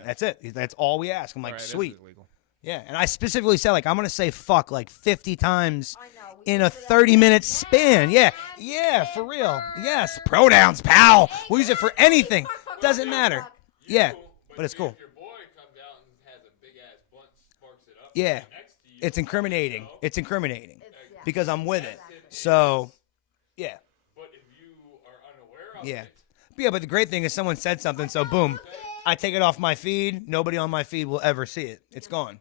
That's it. That's all we ask. I'm like, Alright, it is sweet. illegal. Yeah, and I specifically said like I'm gonna say fuck like 50 times I know. We in a use it 30-minute span. Yeah, for real. Yes, pronouns, pal. We'll use it for anything. Doesn't matter. Yeah, but it's cool. If your boy comes out and has a big ass blunt, sparks it up. Yeah, next to you, it's incriminating. It's incriminating Yeah. because I'm with it. So, yeah, but if you are unaware of yeah. it, But yeah, but the great thing is someone said something, so boom, I take it off my feed. Nobody on my feed will ever see it. It's gone.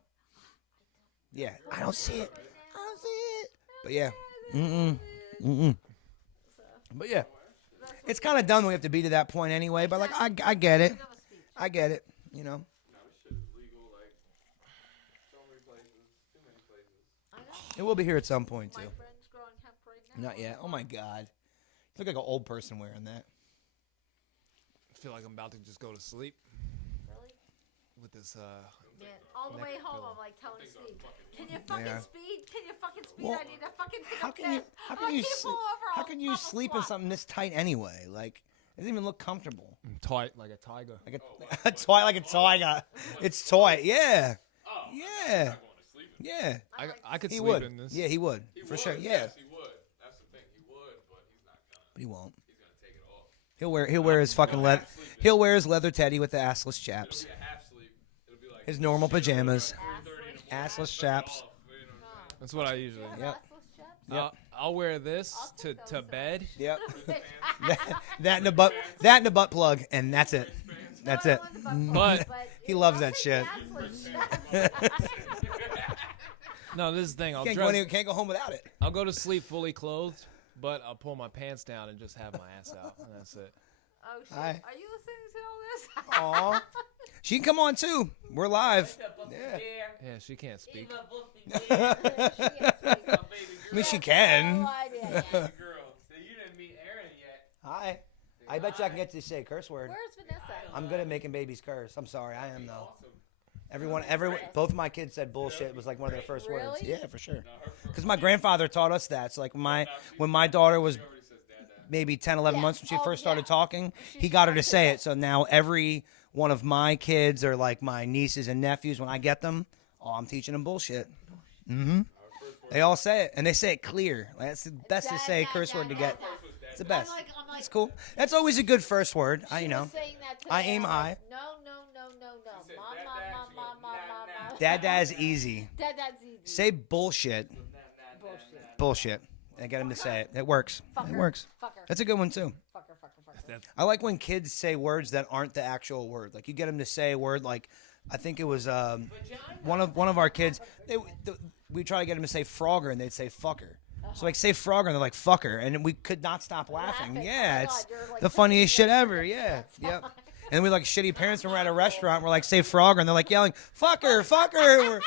Yeah, I don't see it. I don't see it. But yeah, But yeah, it's kind of done. We have to be to that point anyway. But like, I get it. I get it. You know. no, this shit is legal. Like so many places, too many places. It will be here at some point My too. friend's growing hemp right now. Not yet. Oh my god, you look like an old person wearing that. feel like I'm about to just go to sleep Really? with this. Man, all the Neck way home, pillow. I'm like telling Things are Steve, fucking can you fucking Yeah. speed? Can you fucking speed? Well, I need to fucking take How a can you? piss. How I'm can like, you? "Can Sleep, pull over? how I'll can you pop a sleep in squat." something this tight anyway? Like it doesn't even look comfortable. Tight like a tiger. Like a toy, like a tiger. It's toy. Yeah. Oh, Yeah. I'm not going to sleep in it. Yeah. I like I could He sleep would. in this. Yeah, he would. He For would, sure. Yeah. Yes, he would. That's the thing. He would, but he's not gonna. But he won't. He's gonna take it off. He'll wear his fucking leather. He'll wear his leather teddy with the assless It'll chaps. be a half sleep. It'll be like His normal pajamas. 3:30 in the morning. Assless chaps. Off, you know what I'm saying? That's what I usually. Yeah, Yep. assless chaps. Yep. I'll wear this I'll to take to those bed. Yep. Bitch. That and a butt. That and a butt plug, and that's it. That's No, I it. want the butt plug, But- He you loves know, that I'll shit. take the assless chaps. No, this is the thing. I'll Can't go home without it. I'll go to sleep fully clothed, but I'll pull my pants down and just have my ass out, and that's it. Oh shit! Hi. Are you listening to all this? Aw. She can come on too. We're live. Yeah. Yeah, she can't speak. I mean, she can. No idea. Girl, so you didn't meet Aaron yet. Hi. I bet you I can get you to say a curse word. Where's Vanessa? I'm good at making babies curse. I'm sorry, I am though. Awesome. Everyone, both of my kids said bullshit. It was like one of their first words. Really? Yeah, for sure. Because my grandfather taught us that. So like when my daughter was She already says dad. maybe 10, 11 Yeah. months when she Oh, first started yeah. talking, he got her to say it. So now every one of my kids or like my nieces and nephews, when I get them, I'm teaching them bullshit. Mm-hmm. They all say it, and they say it clear. Like, that's the best to say curse word to get. It's the best. I'm like, It's cool. That's always a good first word. She You know. was saying that to I me, aim I'm high. like, no. said, Mom, "Dad, mom, dad," mom, she mom, goes, mom, "Nah, mom, nah." mom. Dad's easy. That's easy. Say bullshit. Bullshit. Bullshit. And get him to say it. It works. It Fucker. works. Fucker. That's a good one too. Fucker. I like when kids say words that aren't the actual word. Like you get them to say a word like, I think it was one of our kids. We try to get them to say Frogger, and they'd say fucker. So like say Frogger, and they're like fucker, and we could not stop laughing. Laughing. Yeah, Oh my it's God, you're, like, the funniest shit such a- ever. Yeah, yep. And we like shitty parents when we're at a restaurant. We're like say Frogger, and they're like yelling fucker, fucker.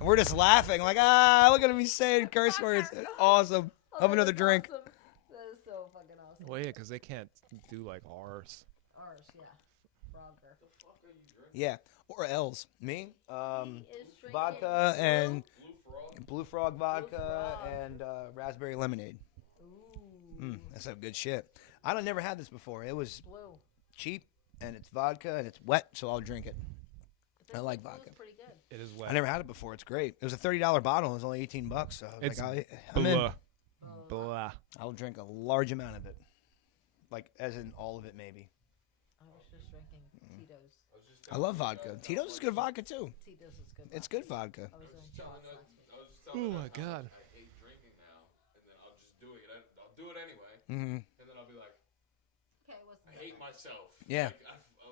And we're just laughing like look at me saying curse words. It's awesome. Have another drink. Awesome. That is so fucking awesome. Well, yeah, because they can't do like R's. Ours, yeah. Frogger. Yeah, or L's. Me, He is drinking vodka and Blue Frog. Blue Frog vodka Frog. and raspberry lemonade. Ooh. That's some good shit. I don't never had this before. It was Blue. cheap and it's vodka and it's wet, so I'll drink it. This I like blue vodka. is pretty good. It is wet. I never had it before. It's great. It was a $30 bottle. It was only $18, so I was It's like, I'm in. Blah. Blah. I'll drink a large amount of it, like as in all of it, maybe. I was just drinking Tito's. I love vodka. Tito's is good vodka too. Tito's is good. It's good vodka. I was doing shots last night. Oh my God. I hate drinking now, and then I'll just do it. I'll do it anyway, Mm-hmm. and then I'll be like, Okay, what's I hate myself. Yeah.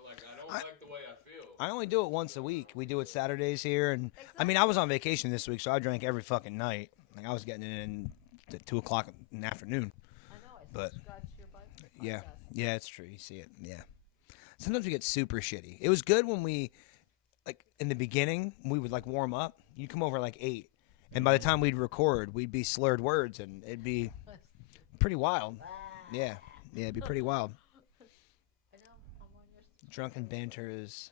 Like I don't like the way I feel. I only do it once a week. We do it Saturdays here, and I mean, I was on vacation this week, so I drank every fucking night. Like I was getting it in at 2 o'clock in the afternoon. I know. I But- subscribed to your bike. Yeah, podcast. yeah, it's true. You see it. Yeah. Sometimes we get super shitty. It was good when we, like, in the beginning, we would like warm up. You'd come over at like 8, and by the time we'd record, we'd be slurred words, and it'd be pretty wild. Yeah, it'd be pretty wild. I know. I'm on your. Drunken banter is.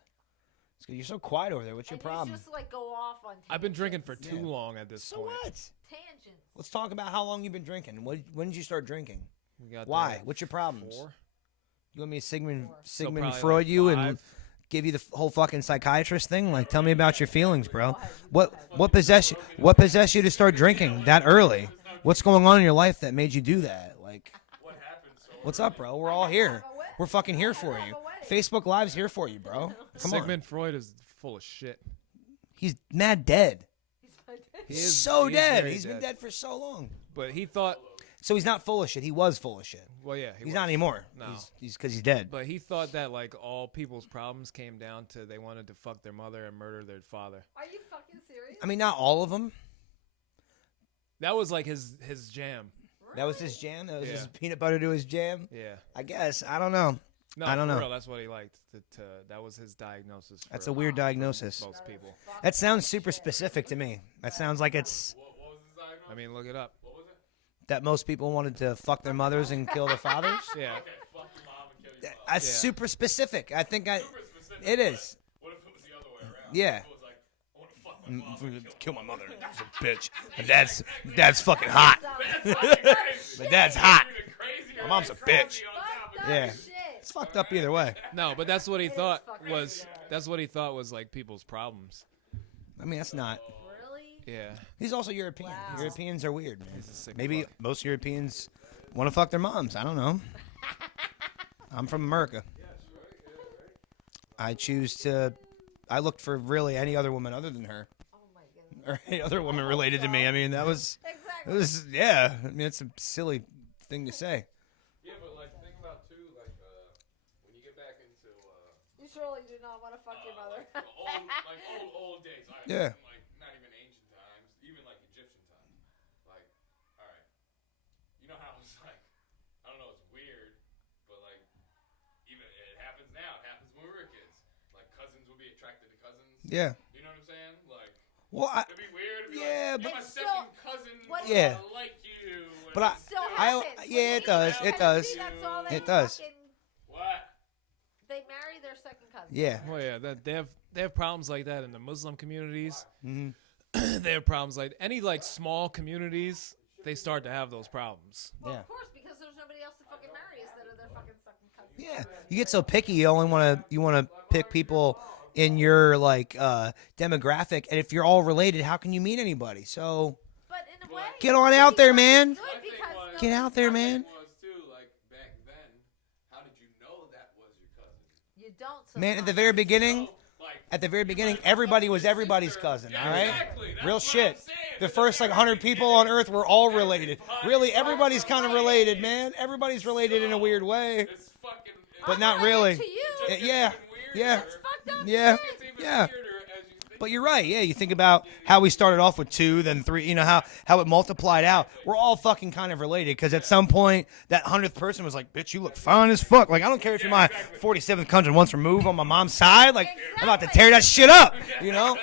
It's good. You're so quiet over there. What's your And problem? You just like go off on. I've been drinking for tangents. too long at this So point. what? Tangents. Let's talk about how long you've been drinking. When did you start drinking? We got Why? there at What's your problems? 4. You want me to Sigmund So Sigmund probably Freud like you and 5. give you the whole fucking psychiatrist thing? Like, tell me about your feelings, bro. Go ahead, What possessed you to start drinking that early? What's going on in your life that made you do that? Like, what's up, bro? We're all here. We're fucking here for you. Facebook Live's here for you, bro. Come on. Sigmund Freud is full of shit. He's mad dead. He He's is- so he is dead. very He's been dead for so long. But he thought, So he's not full of shit. He was full of shit. well, yeah, He's not anymore. No. He's because he's dead. But he thought that like all people's problems came down to they wanted to fuck their mother and murder their father. Are you fucking serious? I mean, not all of them. That was like his jam. That was his jam. That was his Yeah. peanut butter to his jam. Yeah. I guess. I don't know. No, I don't for know. real, that's what he liked. That was his diagnosis. For That's a weird diagnosis. most people. That sounds super specific to me. That sounds like it's What was his diagnosis? I mean, look it up. What was it? that most people wanted to fuck their mothers and kill their fathers. Yeah. Okay, fuck your mom and kill That's super specific. I think Super specific, it is. What if it was the other way around? Yeah. What if it was like, I want to fuck my mom and Kill my mother. She's a bitch. My dad's fucking hot. That's fucking crazy. My dad's hot. Even crazier My mom's a than crazy bitch. on top of Fucked up Yeah. shit. It's fucked up either way. No, but that's what he It is thought fucking was. crazy. That's what he thought was like people's problems. I mean, that's not. Really? Yeah. He's also European. Wow. Europeans are weird, man. He's a sick Maybe fuck. most Europeans want to fuck their moms. I don't know. I'm from America. I choose to. I looked for really any other woman other than her, Oh my goodness. or any other woman related to me. I mean, that was. It Exactly. was yeah. I mean, it's a silly thing to say. Yeah, but like think about too, like when you get back into You surely do not want to fuck your mother. like old days. All right, Yeah. Like not even ancient times, even like Egyptian times. Like, all right, you know how it's like, I don't know, it's weird, but like even it happens now. It happens when we were kids. Like cousins will be attracted to cousins. Yeah. You know what I'm saying? Like Well, it'd be weird. It'd be Yeah, like, but- my It's second still- cousin. what- Yeah. Like you. But and I- it's Still still- I- happens. yeah, When it you does, get it to does. Tennessee, that's all It they does. fucking- What? They marry their second cousin. yeah. Well, yeah. That they have problems like that in the Muslim communities. hmm They have problems like any like small communities. They start to have those problems. Well, Yeah. of course, because there's nobody else to fucking marry instead of their fucking second cousin. Yeah, you get so picky. You only want to pick people in your like demographic, and if you're all related, how can you meet anybody? So But in a way, get on out there, it's man. good My thing because was- Get out there, man. Was too like back then. How did you know that was your cousin? you don't. So Man, at the much. very beginning, So, like, at the very you beginning, might fuck everybody your was everybody's sister. cousin. Yeah, All right, exactly. That's real what shit. I'm saying. The At first like very 100 people on beginning, Earth were all related. Really, everybody's kind of related, related. man. Everybody's related in a weird way, It's fucking. but I'm not related really. To you. It just Yeah, gets even yeah. weirder. It's fucked up. Yeah. shit. It's even Yeah. weirder as you think. But you're right. Yeah, you think about how we started off with 2, then 3. You know how it multiplied out. We're all fucking kind of related because at some point that 100th person was like, "Bitch, you look fine as fuck." Like I don't care if you're my 47th cousin once removed on my mom's side. Like I'm about to tear that shit up. You know,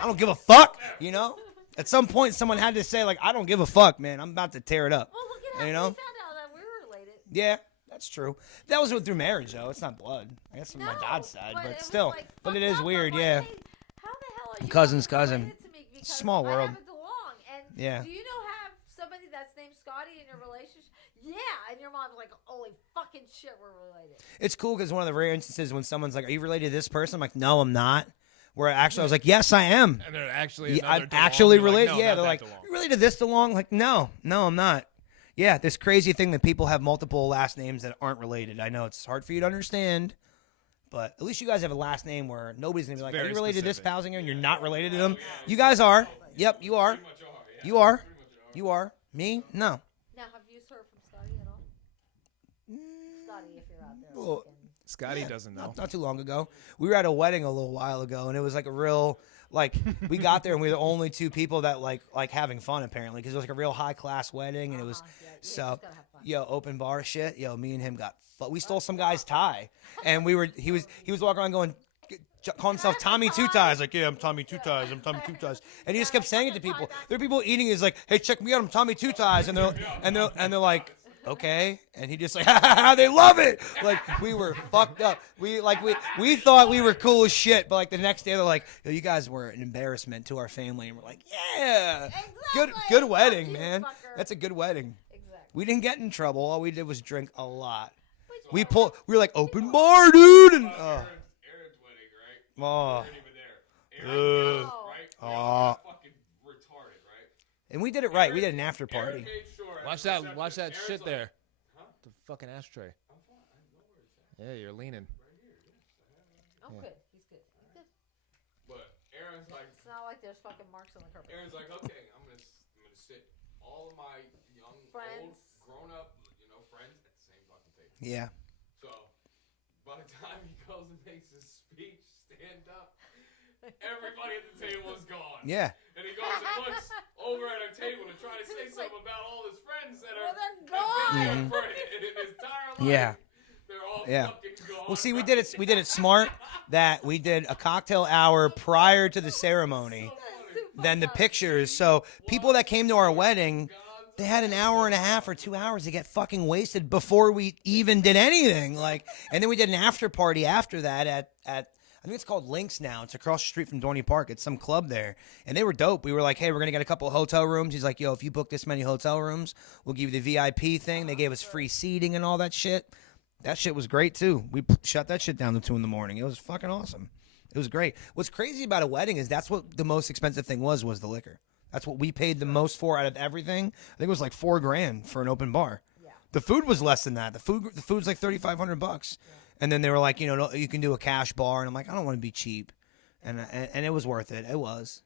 I don't give a fuck. You know, at some point someone had to say like, "I don't give a fuck, man. I'm about to tear it up." Well, look at how You we know? found out that we were related. Yeah, that's true. That was through marriage though. It's not blood. I guess from my No, dad's side, it but was, still. like, But it fucked is up. weird. I'm like, Yeah. hey, how the hell are you Cousin's fucking cousin. related to me? Because Small world. I happen to belong. And Yeah. do you know have somebody that's named Scotty in your relationship? Yeah. And your mom's like, holy fucking shit, we're related. It's cool because one of the rare instances when someone's like, "Are you related to this person?" I'm like, "No, I'm not." Where actually I was like, "Yes, I am." And they're actually Yeah, another I'm DeLong. actually You're like, related. no, Yeah, not they're that like, DeLong. "You related to this DeLong?" Like, no, I'm not. Yeah, this crazy thing that people have multiple last names that aren't related. I know it's hard for you to understand, but at least you guys have a last name where nobody's gonna be like, "Are very you related to this specific. Palsinger?" And you're not related to them. You guys are. Yep, you are. You are. You are. Me? No. Now, have you heard from Scotty at all? Scotty, if you're out there. Well, fucking- Scotty Yeah, doesn't know. Not too long ago. We were at a wedding a little while ago, and it was like a real like we got there and we were the only 2 people that like having fun apparently because it was like a real high class wedding and it was Yeah, you so just gotta have fun. yo open bar shit. Yo, me and him got we stole some guy's tie, and he was walking around going. Calling himself Tommy Two Ties, like, "Yeah, I'm Tommy Two Ties, I'm Tommy Two Ties," and he just kept saying it to people. There are people eating. He's like, "Hey, check me out, I'm Tommy Two Ties," and they're like, "Okay," and he just like, "Ha ha ha!" They love it. Like we were fucked up. We we thought we were cool as shit, but like the next day they're like, "Yo, you guys were an embarrassment to our family," and we're like, "Yeah, good Exactly. wedding, Fuck you, man. fucker. That's a good wedding." Exactly. We didn't get in trouble. All we did was drink a lot. We were like open bar, dude, and Aaron's wedding, right? oh. Weren't even there. Aaron, Oh. right? Aw. Aaron was fucking retarded, right? And we did it right. We did an after Aaron party. made sure at Watch the that. reception, Watch that Aaron's shit like, there. Huh? The fucking ashtray. I'm fine. I know where it's at. Yeah, you're leaning. I'm good. He's good. He's good. But Aaron's like, It's not like there's fucking marks on the carpet. okay, I'm gonna sit all of my young, Friends. old, grown up, friends at the same fucking table. Yeah. So by the time he goes and makes his speech, stand up, everybody at the table is gone. Yeah. And he goes and looks over at a table to try to say It's like, something about all his friends that well, are they're have been gone. there for in his entire life. Yeah. They're all Yeah. fucking gone. Well, see, we did it smart that we did a cocktail hour prior to the ceremony, That's too then the fucked up. pictures. So people that came to our wedding, They had an hour and a half or 2 hours to get fucking wasted before we even did anything. Like, and then we did an after party after that at I think it's called Lynx now. It's across the street from Dorney Park. It's some club there, and they were dope. We were like, hey, we're gonna get a couple of hotel rooms. He's like, yo, if you book this many hotel rooms, we'll give you the VIP thing. They gave us free seating and all that shit. That shit was great too. We shut that shit down to 2 in the morning. It was fucking awesome. It was great. What's crazy about a wedding is that's what the most expensive thing was the liquor. That's what we paid the most for out of everything. I think it was like $4,000 for an open bar. Yeah. The food was less than that. The food's like $3,500. Yeah. And then they were like, no, you can do a cash bar, and I'm like, I don't want to be cheap, and it was worth it. It was,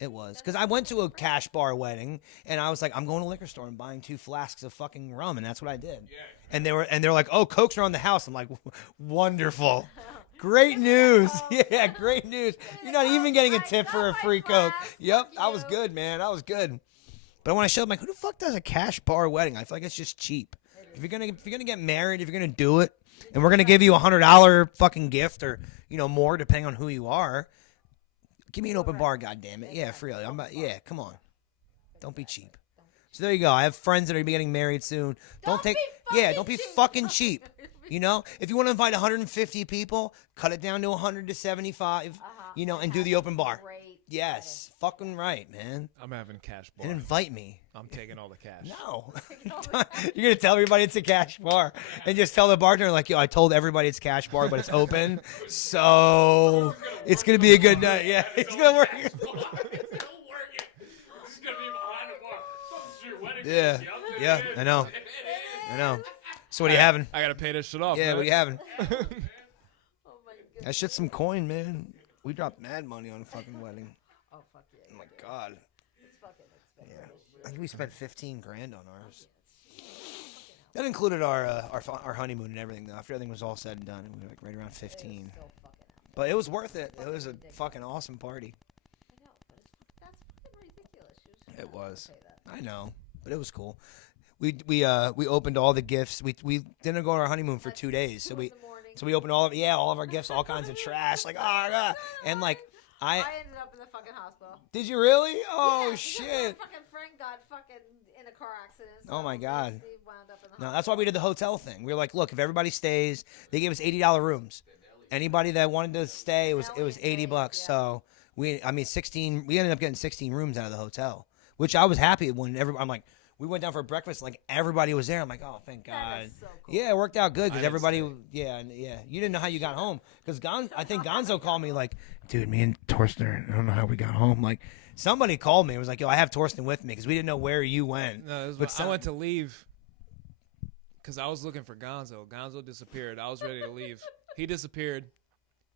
because I went to a cash bar wedding, and I was like, I'm going to a liquor store and buying 2 flasks of fucking rum, and that's what I did. Yeah. And they're like, oh, Cokes are on the house. I'm like, wonderful. Great news. Yeah, great news. You're not even getting a tip for a free Coke. Yep, I was good, man. I was good. But when I showed them, like, who the fuck does a cash bar wedding? I feel like it's just cheap. If you're gonna get married, if you're gonna do it, and we're gonna give you $100 fucking gift or more depending on who you are, give me an open bar, goddammit. Yeah, for real. Come on. Don't be cheap. So there you go. I have friends that are getting married soon. Don't be fucking cheap. If you want to invite 150 people, cut it down to 100 to 75, and do the open bar. Yes, fucking right, man. I'm having cash bar. And invite me. I'm taking all the cash. No. You're going to tell everybody it's a cash bar and just tell the bartender, like, yo, I told everybody it's cash bar, but it's open. So it's going to be a good night. Yeah, it's going to work. Yeah, I know. So what are you having? I got to pay this shit off. Yeah, man. what are you having? Oh my goodness. That shit's some coin, man. We dropped mad money on a fucking wedding. Oh fuck yeah. Oh my God. It's fucking expensive. Yeah. I think we spent $15,000 on ours. That included our honeymoon and everything though. After everything was all said and done, we were like right around 15. But it was worth it. It was a fucking awesome party. I know, but that's fucking ridiculous. It was. I know, but it was cool. We opened all the gifts. We didn't go on our honeymoon for 2 days, so we opened all of our gifts, all kinds of trash, like and like I ended up in the fucking hospital. Did you really? Oh yeah, shit! My fucking friend got fucking in a car accident. So oh my God! Wound up in the No, that's why we did the hotel thing. We were like, look, if everybody stays, they gave us $80 rooms. Anybody that wanted to stay, it was $80. Yeah. So we ended up getting 16 rooms out of the hotel, which I was happy when I'm like. We went down for breakfast, like everybody was there. I'm like, oh, thank God. So cool. Yeah, it worked out good because everybody, yeah. You didn't know how you got home because I think Gonzo called me like, dude, me and Torsten, I don't know how we got home. Like somebody called me. It was like, yo, I have Torsten with me because we didn't know where you went. No, I went to leave because I was looking for Gonzo. Gonzo disappeared. I was ready to leave. He disappeared,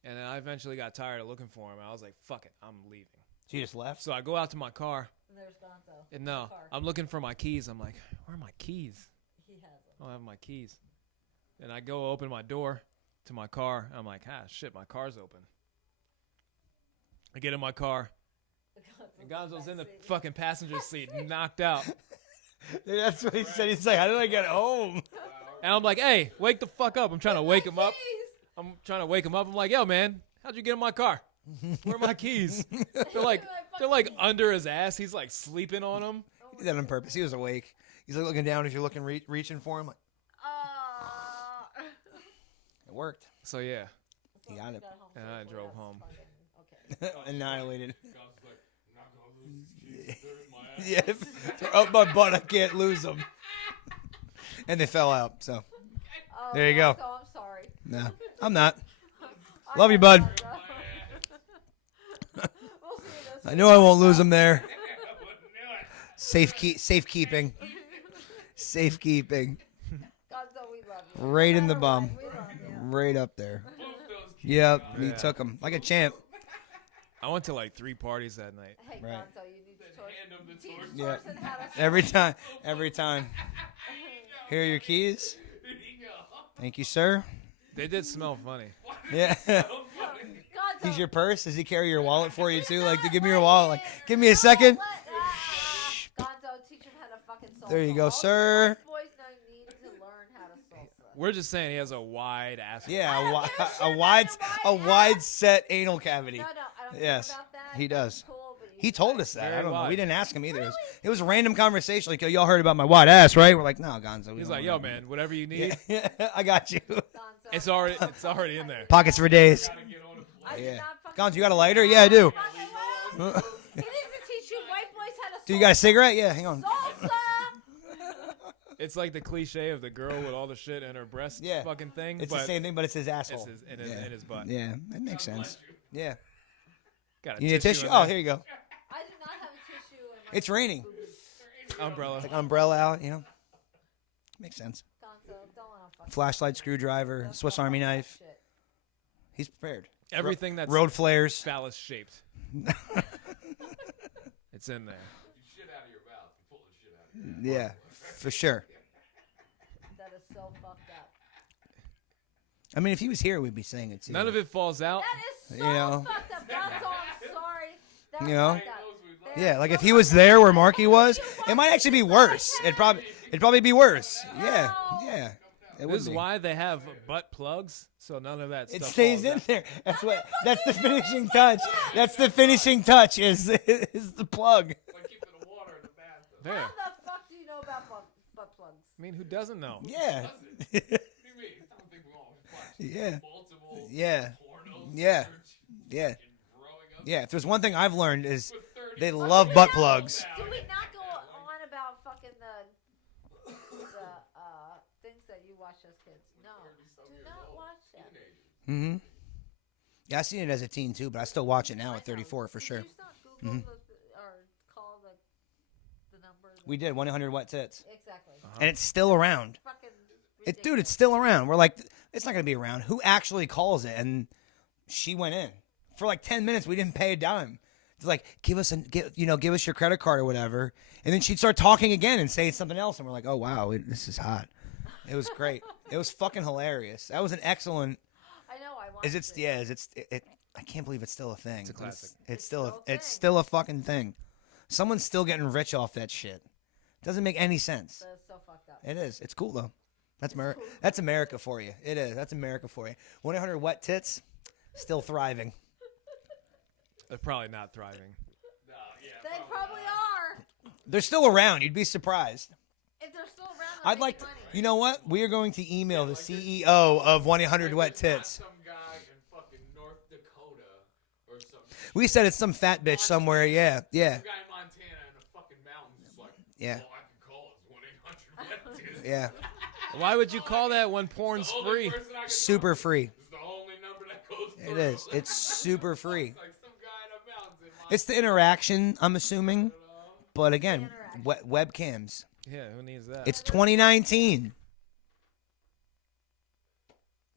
and then I eventually got tired of looking for him. I was like, fuck it, I'm leaving. So you just left? So I go out to my car. And there's Gonzo. And no, I'm looking for my keys. I'm like, where are my keys? He has them. I don't have my keys. And I go open my door to my car. I'm like, shit, my car's open. I get in my car. And Gonzo's in the fucking passenger seat, knocked out. Dude, that's what he said. He's like, how did I get home? And I'm like, hey, wake the fuck up. I'm trying to wake him up. I'm like, yo, man, how'd you get in my car? Where are my keys? They're like under his ass. He's like sleeping on them. He did that on purpose. He was awake. He's like looking down as you're looking, reaching for him. Like, it worked. So yeah, he got it. And I drove home. Okay. Annihilated. Yeah, they're up my butt. I can't lose them. And they fell out. So there you go. So I'm sorry. No, I'm not. Love you, bud. I know I won't lose them there. Safekeeping. Gonzo, we love you. Right in the bum. We love you. Right up there. Yep, he took him like a champ. I went to like 3 parties that night. Hey, Right. Gonzo, you need to teach Yeah. Torsten how to Every time. Here are your keys. Thank you, sir. They did smell funny. Yeah. Gonzo, He's your purse. Does he carry your wallet for you too? Like, to give me your wallet. Like, give me a second. Gonzo, teach him how to fucking salsa. There you go, All sir. these boys now need to learn how to salsa. We're just saying he has a wide ass. Yeah, a wide set anal cavity. No, I don't Yes, care about that. he That's does. Cool, but He told us that. Very I don't know. wide. We didn't ask him either. It was a random conversation. Like, y'all heard about my wide ass, right? We're like, no, Gonzo. we He's don't like, know." yo, man, whatever you need, Yeah. I got you. Gonzo, it's already in there. Pockets for days. I did Yeah. not fucking Gonzo, you got a lighter? Yeah, I do. fucking well. He needs to teach you white boys how to Do you got a cigarette? Yeah, hang on. salsa. It's like the cliche of the girl with all the shit in her breast Yeah. fucking thing. It's but the same thing, but it's his It's asshole. in his butt. Yeah, that makes sense. Yeah. Got You need a tissue? in Oh, there. here you go. I do not have a tissue in my It's raining. Umbrella. It's like umbrella out, you know? Makes sense. Gonzo, don't wanna fucking Flashlight, screwdriver, don't Swiss fuck Army with that knife. shit. He's prepared. Everything that's Road flares. phallus shaped. It's in there. You shit out of your mouth. You pull the shit out of your Yeah, for sure. That is so fucked up. I mean, if he was here, we'd be saying it too. None of it falls out. That is so You know. fucked up. Gonzo, I'm sorry. That's You know? fucked up. That Yeah, is like so if he was fucked there up. where Marky was, it might actually be worse. It'd probably be worse. Yeah, yeah. It would This is be. why they have butt plugs, so none of that It stuff stays falls in out. there. That's the finishing touch. That's the finishing touch is the plug. It's like keeping the water in the bathtub. There. How the fuck do you know about butt plugs? I mean, who doesn't know? Yeah. What do you mean? I don't think we all watch Yeah. multiple Yeah. pornos. Yeah. and Yeah. growing up Yeah. If there's one thing I've learned is with 30 they love butt plugs. Do we not go on about fucking the things that you watch as kids? No. Do not watch them. Mm-hmm. Yeah, I seen it as a teen too, but I still watch it now at 34 for sure. Did you not Google or call the number? We did 1-800 wet tits, Exactly. and it's still around. Fucking Dude, it's still around. We're like, it's not gonna be around. Who actually calls it? And she went in for like 10 minutes. We didn't pay a dime. It's like, give us your credit card or whatever. And then she'd start talking again and say something else, and we're like, oh wow, this is hot. It was great. It was fucking hilarious. That was an excellent. I know. I watched Is it? it. Yeah. Is it? I can't believe it's still a thing. It's a classic. It's still a It's thing. still a fucking thing. Someone's still getting rich off that shit. Doesn't make any sense. That's so fucked up. It is. It's cool though. That's America. That's America for you. It is. That's America for you. 1-800 wet tits, still thriving. They're probably not thriving. They probably are. They're still around. You'd be surprised. If they're still around, they're I'd like to. making money. You know what? We are going to email the CEO of 1-800 wet tits. Some guy in fucking North Dakota or some We said it's some fat bitch somewhere. Yeah. Yeah. some guy in Montana in the fucking mountains is like, Yeah. all I can call is 1-800 wet tits. Yeah. Why would you call that when porn's The only free? person I can Super talk to. free. This is the only number that goes It through. is. It's super free. It's like some guy in the mountains in Montana. It's the interaction, I'm assuming. But again, webcams. Yeah, who needs that? It's 2019.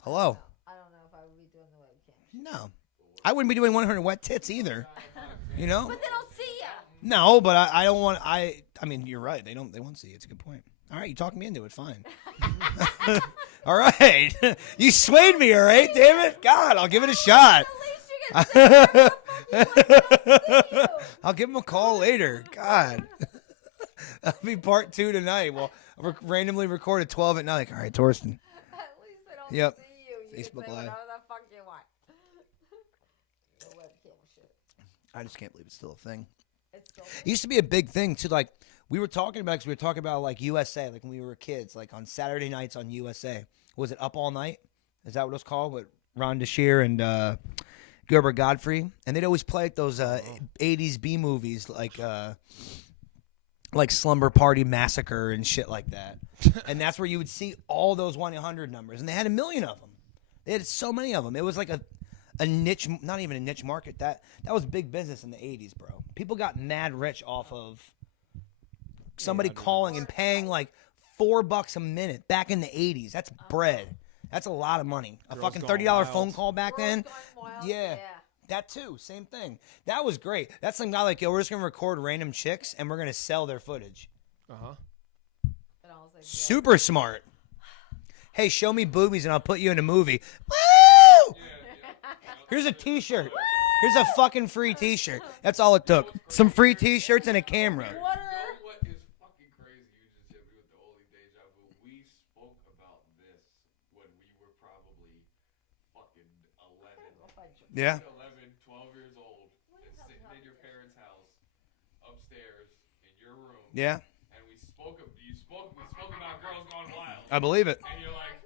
Hello. I don't know if I would be doing the webcam. No. I wouldn't be doing 100 wet tits either. You know? But they don't see ya. No, but I don't want. I mean, you're right. They won't see. It's a good point. All right, you talked me into it. Fine. All right. You swayed me. All right, damn it. God, I'll give it a shot. At least you get to say you. I'll give him a call later. God. That'll be part 2 tonight. Well, I'll randomly record at 12 at night. Like, all right, Torsten. At least they don't Yep. see you. You Facebook can say Live. whatever the fuck you want. The webcam shit. I just can't believe it's still a thing. It's so It used to be a big thing too. Like we were talking about, 'cause we were talking about like USA, like when we were kids, like on Saturday nights on USA. Was it Up All Night? Is that what it was called? With Ron DeShear and Gilbert Godfrey, and they'd always play like those 80s B movies, like Slumber Party Massacre and shit like that. And that's where you would see all those 1-800 numbers, and they had a million of them. They had so many of them. It was like a niche, not even a niche market. That was big business in the 80s, bro. People got mad rich off of somebody calling and paying like $4 a minute back in the 80s. That's bread. That's a lot of money. A Girls fucking Gone $30 Wild. phone call back then. Girls Gone Wild, Yeah. That too, same thing. That was great. That's some guy like, yo, we're just gonna record random chicks and we're gonna sell their footage. Uh huh. And I was like, Super smart. Hey, show me boobies and I'll put you in a movie. Woo! Here's a T-shirt. Here's a fucking free T-shirt. That's all it took. Some free T-shirts and a camera. water. You know what is fucking crazy? You just hit me with the holy deja vu. We spoke about this when we were probably fucking 11. Yeah. 11, 12 years old, and sitting in your parents' house Yeah, and we spoke about Girls Gone Wild. I believe it. And you're like,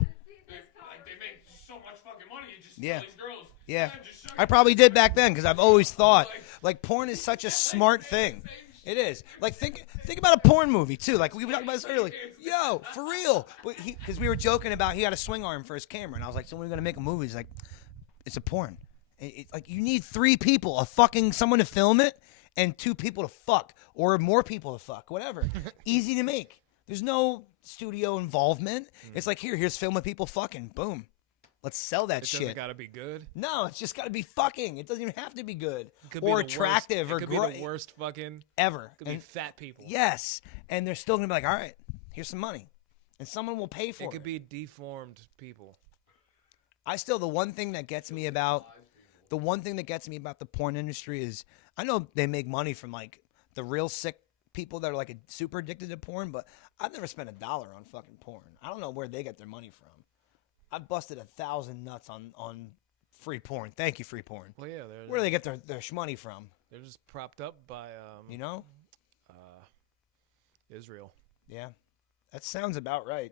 they make so much fucking money. You just Yeah. tell these girls. Yeah, Just show I your probably did back then because I've always thought like porn is such a smart thing. It is. Like think about a porn movie too. Like we were talking about this earlier. Yo, for real. Because we were joking about he had a swing arm for his camera, and I was like, so when are we gonna make a movie? He's like, it's a porn. Like you need 3 people, someone to film it, and 2 people to fuck, or more people to fuck, whatever. Easy to make. There's no studio involvement. It's like here's film with people fucking. Boom. Let's sell that It shit. doesn't gotta be good. No, it's just got to be fucking. It doesn't even have to be good It could be or the worst- attractive it or could be great the worst fucking. ever. Could be And- fat people. yes, and they're still gonna be like, all right, here's some money, and someone will pay for it. It could be deformed people. The one thing that gets me about the porn industry is I know they make money from like the real sick people that are like super addicted to porn, but I've never spent $1 on fucking porn. I don't know where they get their money from. I've busted 1,000 nuts on free porn. Thank you, free porn. Well, yeah, Where do they get their shmoney from? they're just propped up by You know? Israel. Yeah, that sounds about right.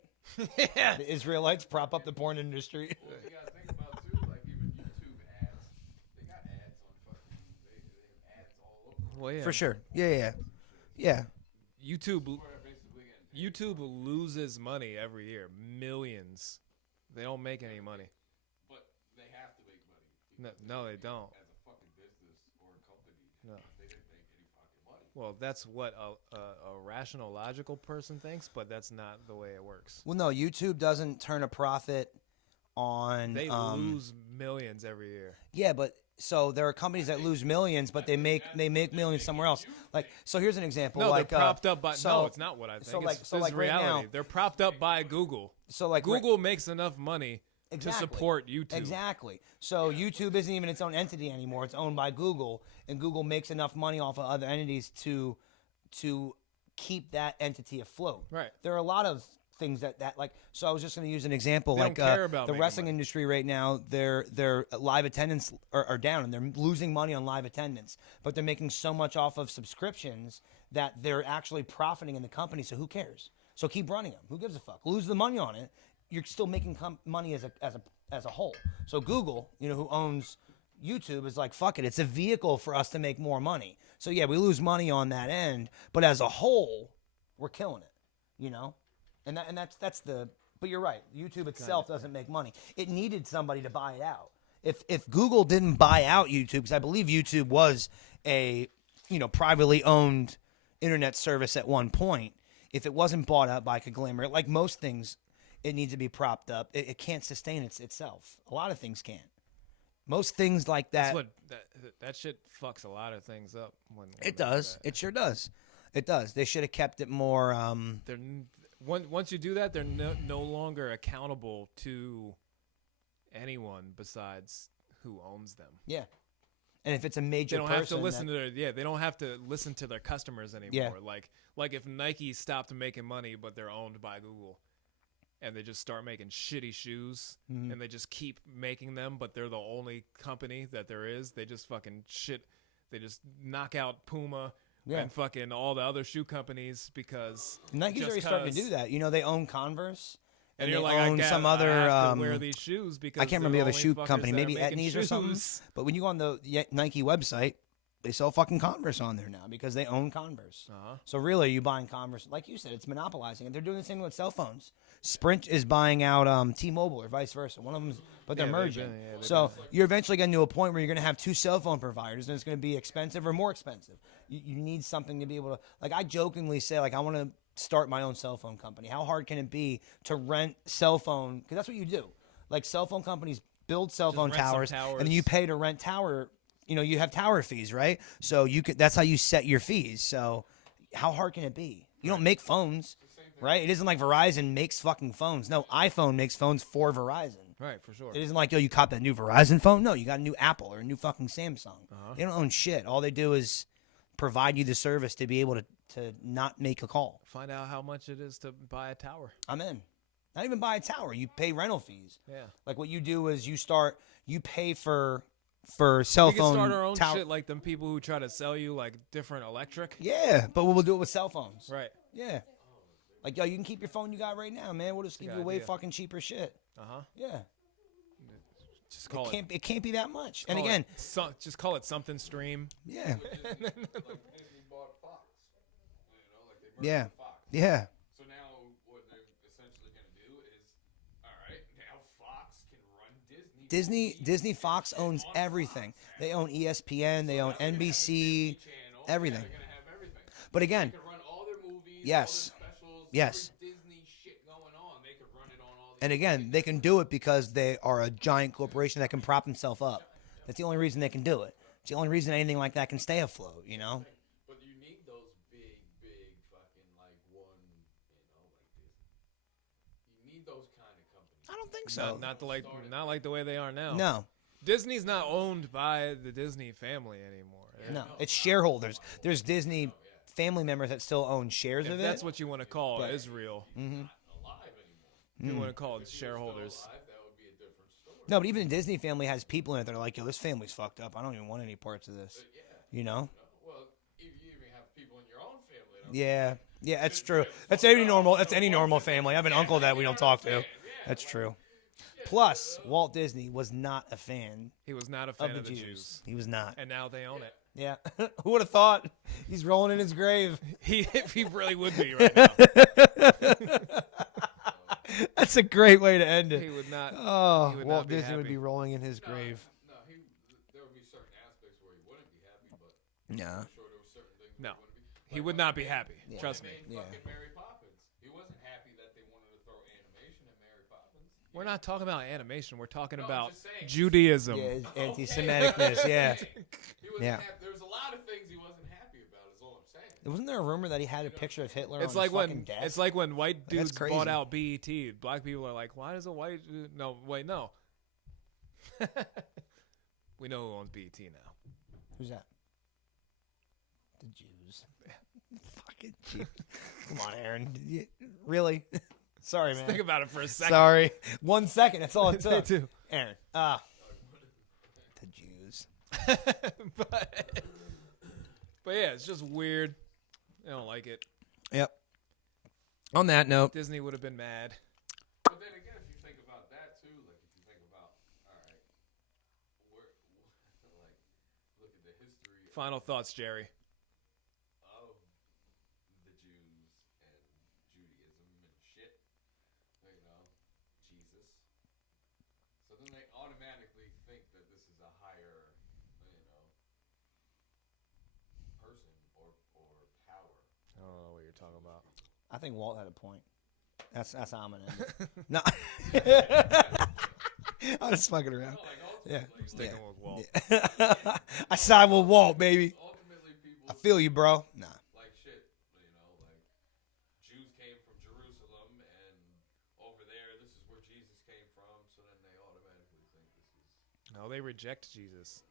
Yeah, the Israelites prop up the porn industry. Well, you gotta think about too, like even YouTube ads. They got ads on fucking. They have ads all over. Well, yeah, For sure. Yeah. YouTube They're basically getting YouTube loses money every year, millions. They don't make any money. But they have to make money. No, they don't. As a fucking business or a company, No. they didn't make any fucking money. Well, that's what a rational, logical person thinks, but that's not the way it works. Well, no, YouTube doesn't turn a profit on. They lose millions every year. Yeah, but so there are companies that lose millions, but they make millions somewhere else. Like, so here's an example. No, like, they're propped up by. so- no, it's not what I think. so like- it's, so this like is right reality. now- They're propped up by Google. So like Google makes enough money Exactly. to support YouTube. Exactly. So YouTube isn't even its own entity anymore. It's owned by Google, and Google makes enough money off of other entities to keep that entity afloat. Right. There are a lot of things that like. So I was just going to use an example. They like don't care about the making wrestling money. industry right now. Their live attendance are down, and they're losing money on live attendance. But they're making so much off of subscriptions that they're actually profiting in the company. So who cares? So keep running them. Who gives a fuck? Lose the money on it. You're still making money as a whole. So Google, who owns YouTube, is like, fuck it. It's a vehicle for us to make more money. So yeah, we lose money on that end, but as a whole, we're killing it. And that's the. But you're right. YouTube itself doesn't make money. It needed somebody to buy it out. If Google didn't buy out YouTube, because I believe YouTube was a privately owned internet service at one point. If it wasn't bought out by a conglomerate, like most things, it needs to be propped up. It can't sustain itself. A lot of things can't. Most things like that. That's what that shit fucks a lot of things up. When It they do does. that. It sure does. It does. They should have kept it more. They're once you do that, they're no longer accountable to anyone besides who owns them. Yeah. And if it's a major, They don't have to person listen that- to their They don't have to listen to their customers anymore. Yeah. Like if Nike stopped making money, but they're owned by Google, and they just start making shitty shoes, Mm-hmm. and they just keep making them, but they're the only company that there is. They just fucking shit. They just knock out Puma Yeah. and fucking all the other shoe companies because Nike's just already starting to 'cause- do that. They own Converse. And they you're like, own some other. I have to wear these shoes because I can't remember the they're other only shoe fuckers company, that are maybe making Etnies or something. shoes. But when you go on the Nike website, they sell fucking Converse on there now because they own Converse. Uh-huh. So really, are you buying Converse? Like you said, it's monopolizing it. They're doing the same with cell phones. Sprint is buying out T-Mobile or vice versa. One of them, but they're Yeah, they've merging. been- yeah, they've So you're eventually getting to a point where you're going to have 2 cell phone providers, and it's going to be expensive or more expensive. You need something to be able to. Like I jokingly say, like I want to start my own cell phone company. How hard can it be to rent cell phone? Because that's what you do. Like cell phone companies build cell phone rent some towers, and then towers. you pay to rent tower. You have tower fees, right? So you could. That's how you set your fees. So how hard can it be? You don't make phones, right? It isn't like Verizon makes fucking phones. No, iPhone makes phones for Verizon. Right, for sure. It isn't like, yo, you cop that new Verizon phone. No, you got a new Apple or a new fucking Samsung. Uh-huh. They don't own shit. All they do is provide you the service to be able to not make a call. Find out how much it is to buy a tower. I'm in. Not even buy a tower. You pay rental fees. Yeah. Like what you do is you pay for for cell We can phone. start our own shit like them people who try to sell you like different electric. Yeah, but we'll do it with cell phones. Right. Yeah. Like, yo, you can keep your phone you got right now, man. We'll just give Good you way idea. fucking cheaper shit. Uh-huh. Yeah. Just call it. It can't be that much. And call again, it just call it something stream. yeah. Like Disney bought Fox. Like they merged Yeah. with Fox. Yeah. So now what they're essentially going to do is, all right, now Fox can run Disney. Disney Fox owns everything. They own ESPN, they own NBC, Channel. everything. Yeah, they're going to have everything. But again, They can run all their movies, Yes. all their specials, Yes. every Disney shit going on. They can run it on all these. and again, they can do it because they are a giant corporation that can prop themselves up. That's the only reason they can do it. It's the only reason anything like that can stay afloat, you know? But you need those big fucking like one, like Disney. You need those kind of companies. I don't think so. Not like the way they are now. No. Disney's not owned by the Disney family anymore. No. It's shareholders. There's Disney family members that still own shares If of that's it. what you want to call But- Israel, Alive anymore. if you want to call it shareholders. Alive, that would be a different story. No, but even the Disney family has people in it that are like, yo, this family's fucked up. I don't even want any parts of this. You know? Well, you even have people in your own family. That Yeah. Yeah, that's true. That's any normal family. I have an uncle that we don't talk to. That's true. Plus, Walt Disney was not a fan He was not a fan of the Jews. He was not. and now they own it. Yeah. Who would have thought? He's rolling in his grave. He really would be right now. That's a great way to end He it. would not. Oh, he would Walt not be Disney would happy. be rolling in his grave. No, there would be certain aspects where he wouldn't be happy, but Yeah. I'm sure there were certain things No. where he wouldn't be. He would not be happy. Yeah. Trust me. Made Yeah. fucking Mary Poppins. He wasn't happy that they wanted to throw animation at Mary Poppins. We're not talking about animation. We're talking No, I'm about just saying. Judaism. Yeah, his anti-Semiticness. Yeah. He wasn't Yeah. happy. There was a lot of things he wasn't happy about. Is all I'm saying. Wasn't there a rumor that he had a picture of Hitler It's on like his fucking when desk? it's like when white That's dudes crazy. bought out BET. Black people are like, why does a white? No, wait, no. We know who owns BET now. Who's that? The Jews. Fucking Jews. Come on, Aaron. Really? Sorry, man. Think about it for a second. Sorry. 1 second. That's all it Me took. too. Aaron. The Jews. But yeah, it's just weird. I don't like it. Yep. On that note, Disney would have been mad. But then again, if you think about that too, like if you think about, all right, look at the history Final thoughts, Jerry. of the Jews and Judaism and shit, Jesus. So then they automatically think that this is a higher, person or power. I don't know what you're talking about. I think Walt had a point. That's how I'm gonna end it. No. I'm just fucking around. Yeah. Sticking with Walt. I side with Walt, baby. Ultimately, people I feel you, bro. Nah. like shit. Like Jews came from Jerusalem, and over there, this is where Jesus came from. So then they automatically think this is. No, they reject Jesus.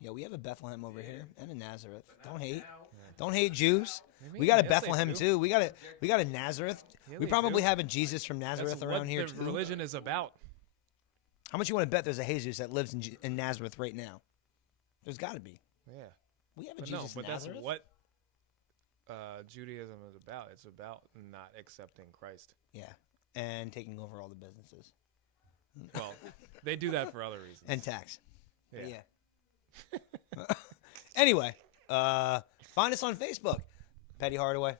Yo, we have a Bethlehem over here and a Nazareth. Don't hate. Now, Don't hate Jews. Maybe- We got a yes, they Bethlehem do. too. We got a Nazareth. Yeah, we they probably do. have a Jesus from Nazareth That's around what here the too. religion is about. How much you want to bet there's a Jesus that lives in Nazareth right now? There's got to be. Yeah. We have a But no, Jesus but in that's Nazareth. what Judaism is about. It's about not accepting Christ. Yeah, and taking over all the businesses Well, they do that for other reasons. and tax. yeah. Yeah. Anyway, find us on Facebook. Petty Hardaway,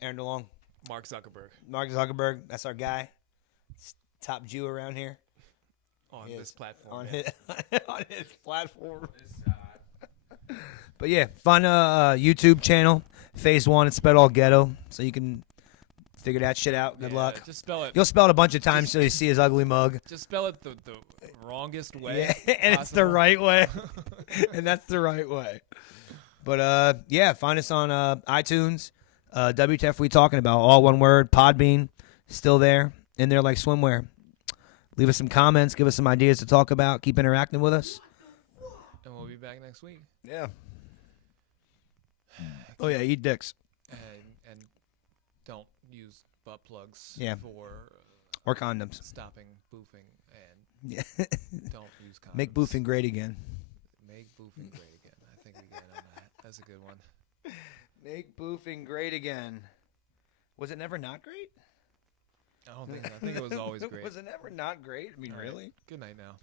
Aaron DeLong, Mark Zuckerberg Mark Zuckerberg. That's our guy. Top Jew around here on He this is. platform. on yeah. his on his platform. this side. But yeah, find a YouTube channel, Phase 1. It's spelled all ghetto, so you can figure that shit out. Good Yeah, luck. Just spell it. You'll spell it a bunch of times so you see his ugly mug. Just spell it the wrongest way. Yeah, and it's the possible. right way. And that's the right way. But yeah, find us on iTunes. WTF we talking about? All one word. Podbean, still there. In there like swimwear. Leave us some comments. Give us some ideas to talk about. Keep interacting with us. And we'll be back next week. Yeah. Oh yeah, eat dicks. And don't use butt plugs Yeah. for Or condoms. stopping boofing, and Yeah. don't use condoms. Make boofing great again. boofing great again. Was it never not great? I don't think. I think it was always great. Was it never not great? I mean, All right. really? Good night now.